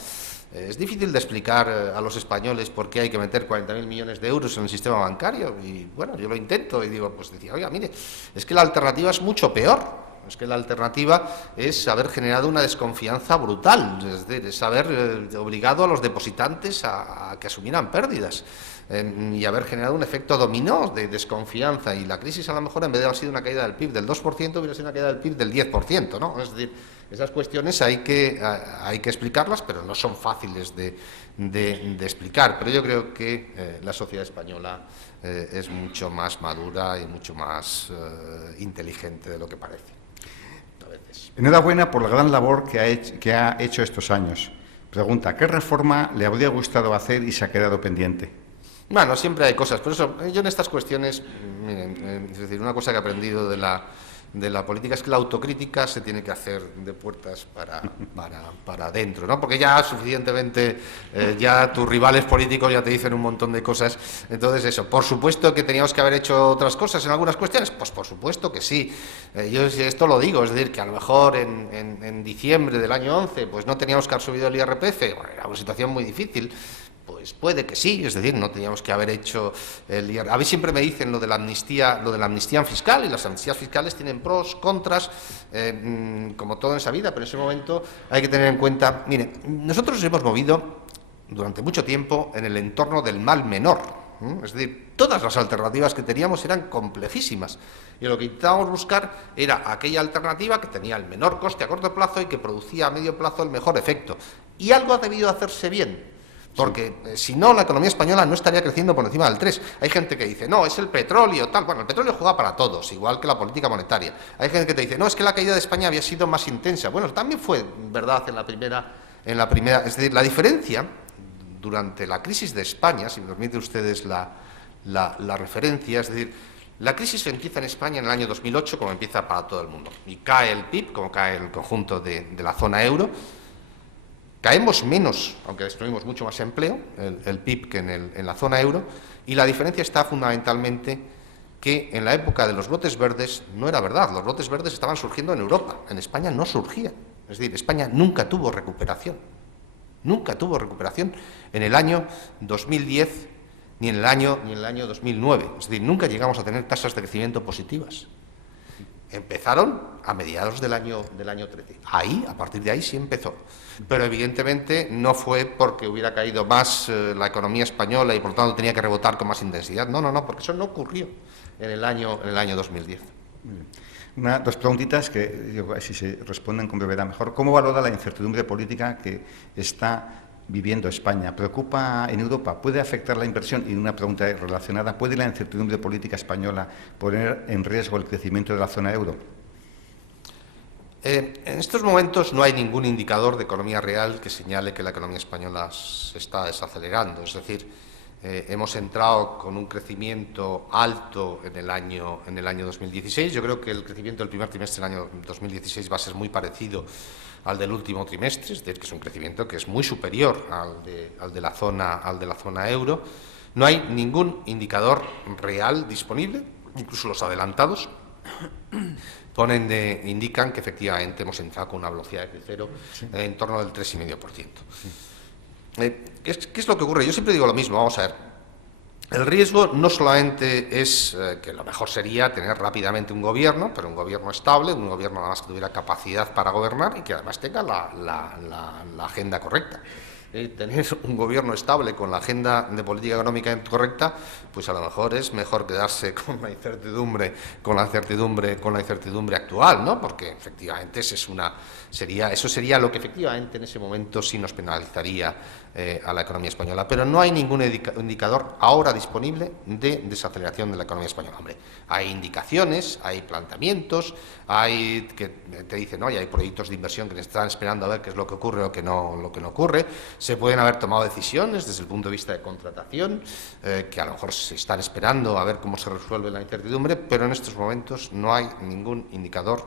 Es difícil de explicar a los españoles por qué hay que meter 40.000 millones de euros en el sistema bancario. Y bueno, yo lo intento y digo, pues decía, oiga, mire, es que la alternativa es mucho peor. Es que la alternativa es haber generado una desconfianza brutal, es decir, es haber obligado a los depositantes a que asumieran pérdidas y haber generado un efecto dominó de desconfianza. Y la crisis, a lo mejor, en vez de haber sido una caída del PIB del 2%, hubiera sido una caída del PIB del 10%, ¿no? Es decir, esas cuestiones hay que explicarlas, pero no son fáciles de explicar. Pero yo creo que la sociedad española es mucho más madura y mucho más inteligente de lo que parece. Enhorabuena por la gran labor que ha hecho estos años. Pregunta, ¿qué reforma le habría gustado hacer y se ha quedado pendiente? Bueno, siempre hay cosas, por eso yo en estas cuestiones, miren, es decir, una cosa que he aprendido de la política es que la autocrítica se tiene que hacer de puertas para adentro, ¿no? Porque ya suficientemente, ya tus rivales políticos ya te dicen un montón de cosas. Entonces eso, por supuesto que teníamos que haber hecho otras cosas en algunas cuestiones, pues por supuesto que sí. Yo esto lo digo, es decir, que a lo mejor en diciembre del año 11 pues no teníamos que haber subido el IRPF, bueno, era una situación muy difícil. Pues puede que sí, es decir, no teníamos que haber hecho el IRPF. A mí siempre me dicen lo de la amnistía fiscal, y las amnistías fiscales tienen pros, contras, como todo en esa vida, pero en ese momento hay que tener en cuenta, miren, nosotros nos hemos movido durante mucho tiempo en el entorno del mal menor, es decir, todas las alternativas que teníamos eran complejísimas, y lo que intentábamos buscar era aquella alternativa que tenía el menor coste a corto plazo y que producía a medio plazo el mejor efecto, y algo ha debido hacerse bien. Porque si no, la economía española no estaría creciendo por encima del 3. Hay gente que dice, no, es el petróleo, tal. Bueno, el petróleo juega para todos, igual que la política monetaria. Hay gente que te dice, no, es que la caída de España había sido más intensa. Bueno, también fue verdad en la primera. Es decir, la diferencia durante la crisis de España, si me permiten ustedes la referencia, es decir, la crisis empieza en España en el año 2008, como empieza para todo el mundo. Y cae el PIB, como cae el conjunto de la zona euro. Caemos menos, aunque destruimos mucho más empleo, el PIB que en la zona euro, y la diferencia está fundamentalmente que en la época de los brotes verdes no era verdad, los brotes verdes estaban surgiendo en Europa, en España no surgían. Es decir, España nunca tuvo recuperación en el año 2010 ni en el año 2009, es decir, nunca llegamos a tener tasas de crecimiento positivas. Empezaron a mediados del año 13. Ahí, a partir de ahí sí empezó. Pero evidentemente no fue porque hubiera caído más la economía española y por lo tanto tenía que rebotar con más intensidad. No, porque eso no ocurrió en el año 2010. Dos preguntitas que, si se responden con brevedad mejor. ¿Cómo valora la incertidumbre política que está viviendo España? ¿Preocupa en Europa? ¿Puede afectar la inversión? Y una pregunta relacionada, ¿puede la incertidumbre política española poner en riesgo el crecimiento de la zona euro? En estos momentos no hay ningún indicador de economía real que señale que la economía española se está desacelerando. Es decir, hemos entrado con un crecimiento alto en el año 2016. Yo creo que el crecimiento del primer trimestre del año 2016 va a ser muy parecido al del último trimestre, es decir, que es un crecimiento que es muy superior al de la zona euro. No hay ningún indicador real disponible, incluso los adelantados indican que efectivamente hemos entrado con una velocidad de crecero en torno del 3,5%. ¿Qué es lo que ocurre? Yo siempre digo lo mismo, vamos a ver. El riesgo no solamente es que lo mejor sería tener rápidamente un gobierno, pero un gobierno estable, un gobierno además que tuviera capacidad para gobernar y que además tenga la agenda correcta. tener un gobierno estable con la agenda de política económica correcta, pues a lo mejor es mejor quedarse con la incertidumbre actual, ¿no? Porque efectivamente eso sería lo que efectivamente en ese momento sí nos penalizaría a la economía española. Pero no hay ningún indicador ahora disponible de desaceleración de la economía española. Hombre, hay indicaciones, hay planteamientos, hay que te dicen, ¿no? Y hay proyectos de inversión que están esperando a ver qué es lo que ocurre o lo que no ocurre. Se pueden haber tomado decisiones desde el punto de vista de contratación, que a lo mejor se están esperando a ver cómo se resuelve la incertidumbre, pero en estos momentos no hay ningún indicador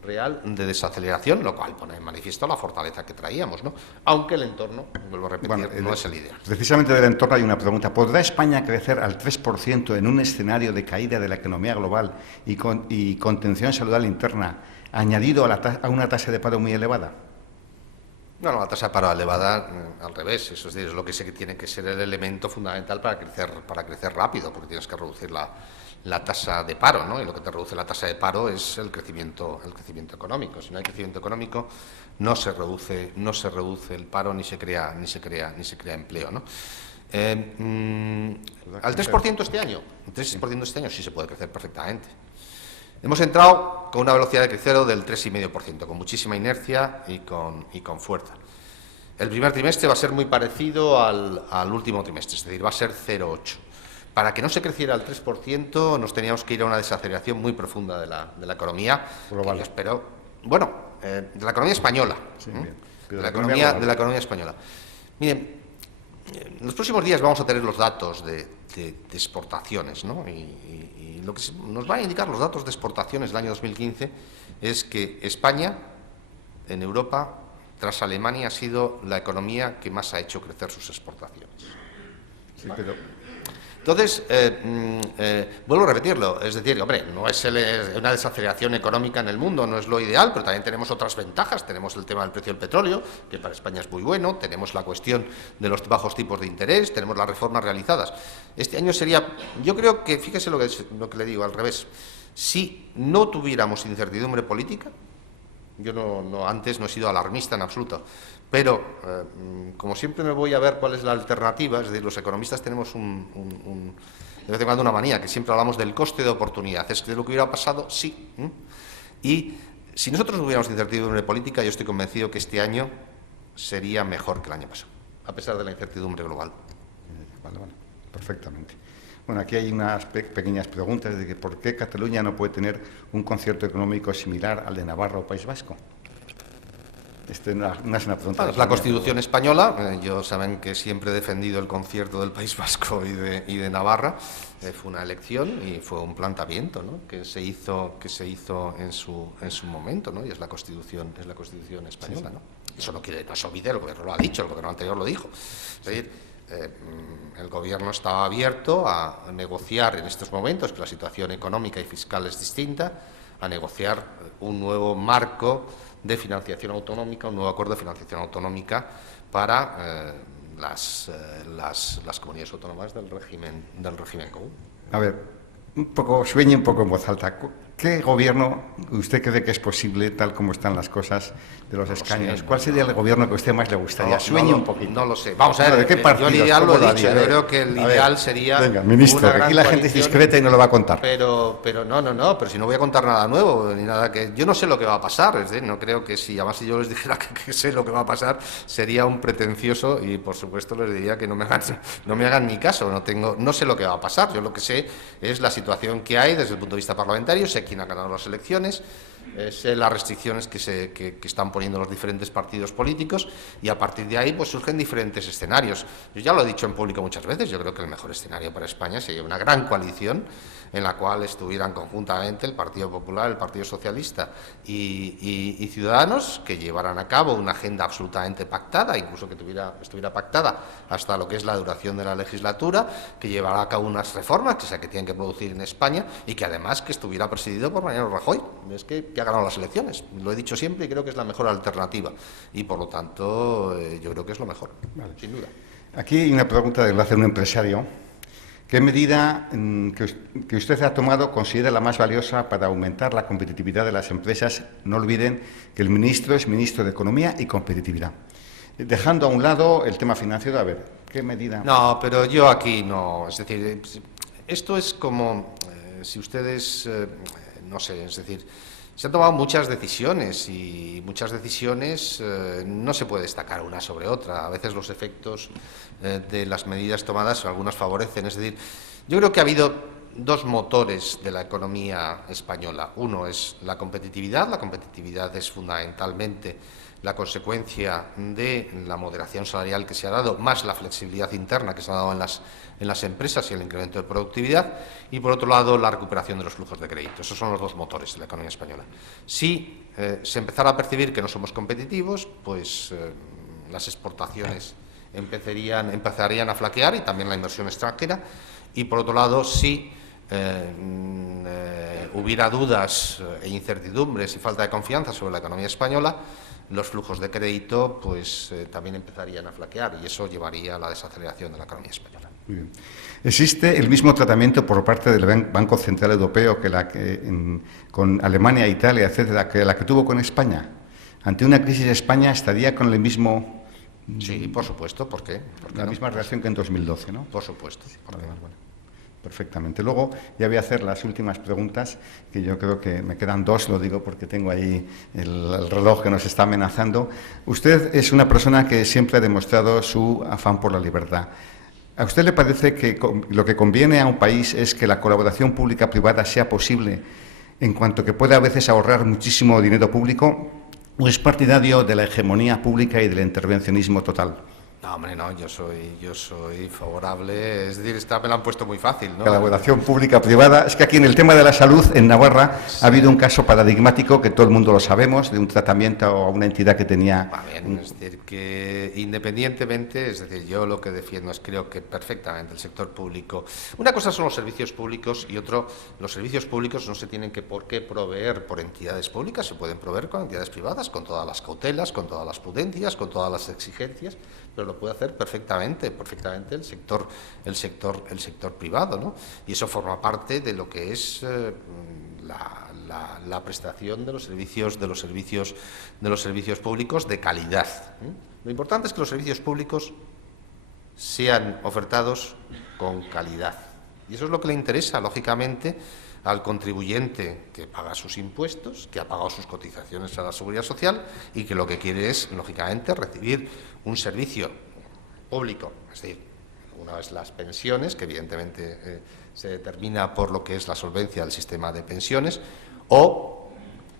real de desaceleración, lo cual pone en manifiesto la fortaleza que traíamos, ¿no? Aunque el entorno, vuelvo a repetir, no es el ideal. Precisamente del entorno hay una pregunta. ¿Podrá España crecer al 3% en un escenario de caída de la economía global y contención saludable interna, añadido a una tasa de paro muy elevada? Bueno, la tasa de paro elevada, al revés, eso es decir, es lo que sé que tiene que ser el elemento fundamental para crecer rápido, porque tienes que reducir la tasa de paro, ¿no? Y lo que te reduce la tasa de paro es el crecimiento económico. Si no hay crecimiento económico, no se reduce el paro ni se crea empleo, ¿no? Al 3% este año, sí se puede crecer perfectamente. Hemos entrado con una velocidad de crecimiento del 3,5%, con muchísima inercia y con fuerza. El primer trimestre va a ser muy parecido al último trimestre, es decir, va a ser 0,8%. Para que no se creciera al 3%, nos teníamos que ir a una desaceleración muy profunda de la economía global. De la economía española. Sí, de la economía española. Miren, en los próximos días vamos a tener los datos de exportaciones, ¿no? Y lo que nos van a indicar los datos de exportaciones del año 2015 es que España, en Europa, tras Alemania, ha sido la economía que más ha hecho crecer sus exportaciones. Sí, pero... Entonces, vuelvo a repetirlo, es decir, hombre, no es una desaceleración económica en el mundo, no es lo ideal, pero también tenemos otras ventajas. Tenemos el tema del precio del petróleo, que para España es muy bueno, tenemos la cuestión de los bajos tipos de interés, tenemos las reformas realizadas. Este año sería, yo creo que, fíjese lo que le digo, al revés, si no tuviéramos incertidumbre política, yo antes no he sido alarmista en absoluto, pero como siempre me voy a ver cuál es la alternativa, es decir, los economistas tenemos de vez en cuando una manía, que siempre hablamos del coste de oportunidad, es de lo que hubiera pasado, sí. Y si nosotros no tuviéramos incertidumbre política, yo estoy convencido que este año sería mejor que el año pasado, a pesar de la incertidumbre global. Vale, perfectamente. Bueno, aquí hay unas pequeñas preguntas de que por qué Cataluña no puede tener un concierto económico similar al de Navarra o País Vasco. No es una pregunta. Es la Constitución española. Yo saben que siempre he defendido el concierto del País Vasco y de Navarra. Fue una elección y fue un planteamiento, ¿no? que se hizo en su momento, ¿no? Y es la Constitución española, ¿no? Eso no se olvide, el gobierno lo ha dicho, el gobierno anterior lo dijo. Es decir, el gobierno estaba abierto a negociar en estos momentos, que la situación económica y fiscal es distinta, a negociar un nuevo marco de financiación autonómica, un nuevo acuerdo de financiación autonómica para las comunidades autónomas del régimen común. A ver, sueñe un poco en voz alta. ¿Qué gobierno usted cree que es posible, tal como están las cosas de los escaños? ¿Cuál sería el gobierno que a usted más le gustaría? Sueñe un poquito. No lo sé. Vamos a ver, ¿de qué partidos? Yo el ideal lo he dicho. Yo creo que el ideal sería... Venga, ministro, aquí la gente es discreta y no lo va a contar. Pero pero si no voy a contar nada nuevo, ni nada que... Yo no sé lo que va a pasar, es decir, no creo que además si yo les dijera que sé lo que va a pasar, sería un pretencioso y, por supuesto, les diría que no me hagan ni caso. No sé lo que va a pasar. Yo lo que sé es la situación que hay desde el punto de vista parlamentario, sé quién ha ganado las elecciones, sé las restricciones que están poniendo los diferentes partidos políticos y a partir de ahí pues surgen diferentes escenarios. Yo ya lo he dicho en público muchas veces, yo creo que el mejor escenario para España sería una gran coalición en la cual estuvieran conjuntamente el Partido Popular, el Partido Socialista y Ciudadanos, que llevaran a cabo una agenda absolutamente pactada, incluso que estuviera pactada hasta lo que es la duración de la legislatura, que llevara a cabo unas reformas que tienen que producir en España y que además que estuviera presidido por Mariano Rajoy. Es que ha ganado las elecciones, lo he dicho siempre y creo que es la mejor alternativa y por lo tanto yo creo que es lo mejor, vale, sin duda. Aquí hay una pregunta que lo hace un empresario. ¿Qué medida que usted ha tomado considera la más valiosa para aumentar la competitividad de las empresas? No olviden que el ministro es ministro de Economía y Competitividad. Dejando a un lado el tema financiero, a ver, ¿qué medida? No, pero yo aquí no. Es decir, esto es como si ustedes, no sé, es decir, se han tomado muchas decisiones y muchas decisiones no se puede destacar una sobre otra. A veces los efectos de las medidas tomadas algunas favorecen. Es decir, yo creo que ha habido dos motores de la economía española. Uno es la competitividad. La competitividad es fundamentalmente la consecuencia de la moderación salarial que se ha dado, más la flexibilidad interna que se ha dado en las empresas y el incremento de productividad, y por otro lado la recuperación de los flujos de crédito. Esos son los dos motores de la economía española. Si se empezara a percibir que no somos competitivos, pues las exportaciones empezarían a flaquear y también la inversión extranjera, y por otro lado, si hubiera dudas e incertidumbres y falta de confianza sobre la economía española, los flujos de crédito pues también empezarían a flaquear y eso llevaría a la desaceleración de la economía española. Muy bien. ¿Existe el mismo tratamiento por parte del Banco Central Europeo con Alemania, Italia, etcétera, que la que tuvo con España? ¿Ante una crisis España estaría con el mismo... Sí, por supuesto. ¿Por qué? La misma relación que en 2012, ¿no? Por supuesto. Vale. Perfectamente. Luego ya voy a hacer las últimas preguntas, que yo creo que me quedan dos, lo digo porque tengo ahí el reloj que nos está amenazando. Usted es una persona que siempre ha demostrado su afán por la libertad. ¿A usted le parece que lo que conviene a un país es que la colaboración pública-privada sea posible en cuanto que pueda a veces ahorrar muchísimo dinero público, o es partidario de la hegemonía pública y del intervencionismo total? No, hombre, no, yo soy favorable, es decir, me lo han puesto muy fácil, ¿no? Colaboración pública-privada. Es que aquí en el tema de la salud, en Navarra, sí, ha habido un caso paradigmático que todo el mundo lo sabemos, de un tratamiento a una entidad que tenía... Bien, es decir, que independientemente, es decir, yo lo que defiendo es, creo que perfectamente el sector público... Una cosa son los servicios públicos y otro, los servicios públicos no se tienen por qué proveer por entidades públicas, se pueden proveer con entidades privadas, con todas las cautelas, con todas las prudencias, con todas las exigencias, pero lo puede hacer perfectamente el sector privado, ¿no? Y eso forma parte de lo que es la prestación de los servicios públicos de calidad. Lo importante es que los servicios públicos sean ofertados con calidad. Y eso es lo que le interesa, lógicamente, al contribuyente que paga sus impuestos, que ha pagado sus cotizaciones a la Seguridad Social y que lo que quiere es, lógicamente, recibir un servicio público. Es decir, una es las pensiones, que evidentemente se determina por lo que es la solvencia del sistema de pensiones, o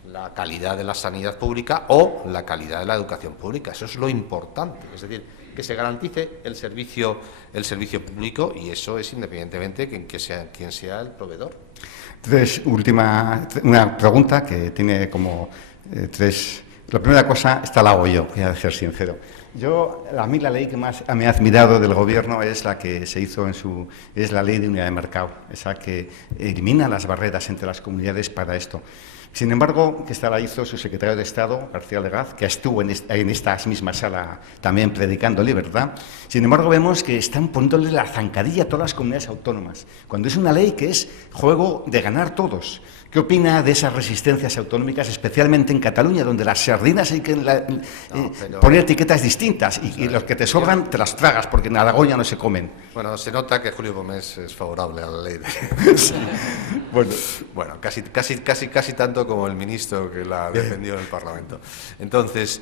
la calidad de la sanidad pública o la calidad de la educación pública. Eso es lo importante. Es decir, que se garantice el servicio público, y eso es independientemente de quien sea el proveedor. Una pregunta que tiene como tres. La primera cosa, esta la hago yo, voy a ser sincero. A mí la ley que más me ha admirado del Gobierno es la que se hizo es la ley de unidad de mercado, esa que elimina las barreras entre las comunidades para esto. Sin embargo, que esta la hizo su secretario de Estado, García Legaz, que estuvo en esta misma sala también predicando libertad. Sin embargo, vemos que están poniéndole la zancadilla a todas las comunidades autónomas, cuando es una ley que es juego de ganar todos. ¿Qué opina de esas resistencias autonómicas, especialmente en Cataluña, donde las sardinas hay que poner etiquetas distintas y los que te sobran te las tragas, porque en Aragón ya no se comen? Bueno, se nota que Julio Gómez es favorable a la ley. Sí. Bueno, casi tanto como el ministro que la defendió en el Parlamento. Entonces,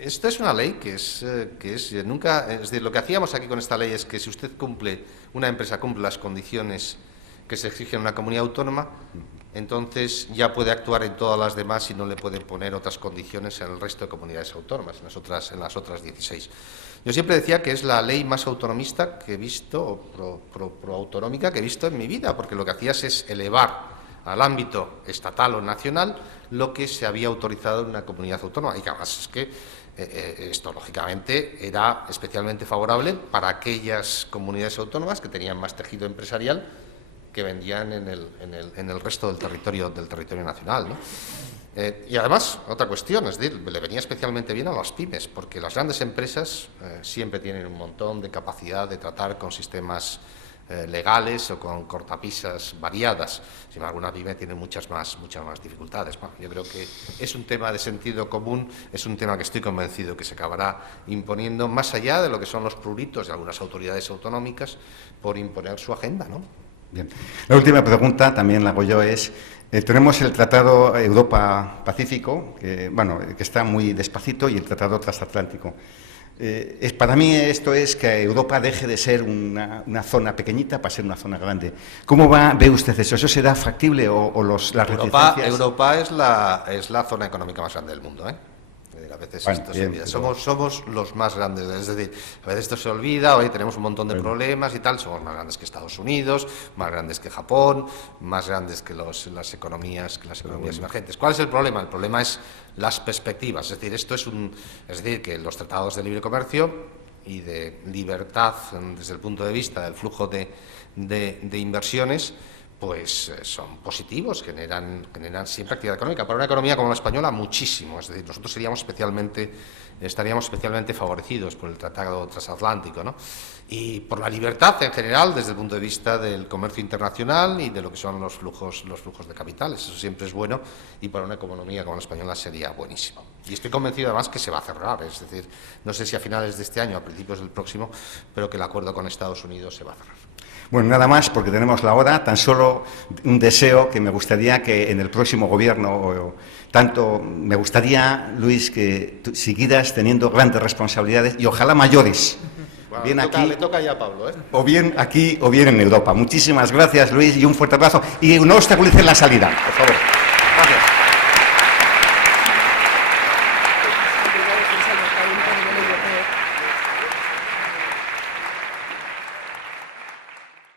esta es una ley que es decir, lo que hacíamos aquí con esta ley es que si una empresa cumple las condiciones que se exigen en una comunidad autónoma, entonces ya puede actuar en todas las demás y no le puede poner otras condiciones en el resto de comunidades autónomas, en las otras 16. Yo siempre decía que es la ley más autonomista que he visto, o proautonómica que he visto en mi vida, porque lo que hacías es elevar al ámbito estatal o nacional lo que se había autorizado en una comunidad autónoma. Y que además es que esto, lógicamente, era especialmente favorable para aquellas comunidades autónomas que tenían más tejido empresarial que vendían en el resto del territorio nacional, ¿no? Y además, otra cuestión, es decir, le venía especialmente bien a las pymes, porque las grandes empresas siempre tienen un montón de capacidad de tratar con sistemas legales o con cortapisas variadas. Sin embargo, una pyme tiene muchas más dificultades. Bueno, yo creo que es un tema de sentido común, es un tema que estoy convencido que se acabará imponiendo más allá de lo que son los pruritos de algunas autoridades autonómicas por imponer su agenda, ¿no? Bien. La última pregunta también la hago yo es, tenemos el Tratado Europa-Pacífico, que está muy despacito, y el Tratado Transatlántico. Para mí esto es que Europa deje de ser una zona pequeñita para ser una zona grande. ¿Cómo ve usted eso? ¿Eso será factible o las reticencias? Europa es la zona económica más grande del mundo, ¿eh? A veces esto se olvida. Somos los más grandes, es decir, a veces esto se olvida, hoy tenemos un montón de problemas y tal, somos más grandes que Estados Unidos, más grandes que Japón, más grandes que las economías emergentes. ¿Cuál es el problema? El problema es las perspectivas, es decir, que los tratados de libre comercio y de libertad desde el punto de vista del flujo de inversiones pues son positivos, generan siempre actividad económica. Para una economía como la española, muchísimo. Es decir, nosotros estaríamos especialmente favorecidos por el Tratado Transatlántico, ¿no? Y por la libertad en general, desde el punto de vista del comercio internacional y de lo que son los flujos de capitales. Eso siempre es bueno y para una economía como la española sería buenísimo. Y estoy convencido además que se va a cerrar. Es decir, no sé si a finales de este año o a principios del próximo, pero que el acuerdo con Estados Unidos se va a cerrar. Bueno, nada más, porque tenemos la hora. Tan solo un deseo que me gustaría que en el próximo gobierno, me gustaría, Luis, que siguieras teniendo grandes responsabilidades y ojalá mayores. Bueno, bien le toca ya a Pablo, ¿eh? O bien aquí o bien en Europa. Muchísimas gracias, Luis, y un fuerte abrazo. Y no obstaculicen la salida, por favor.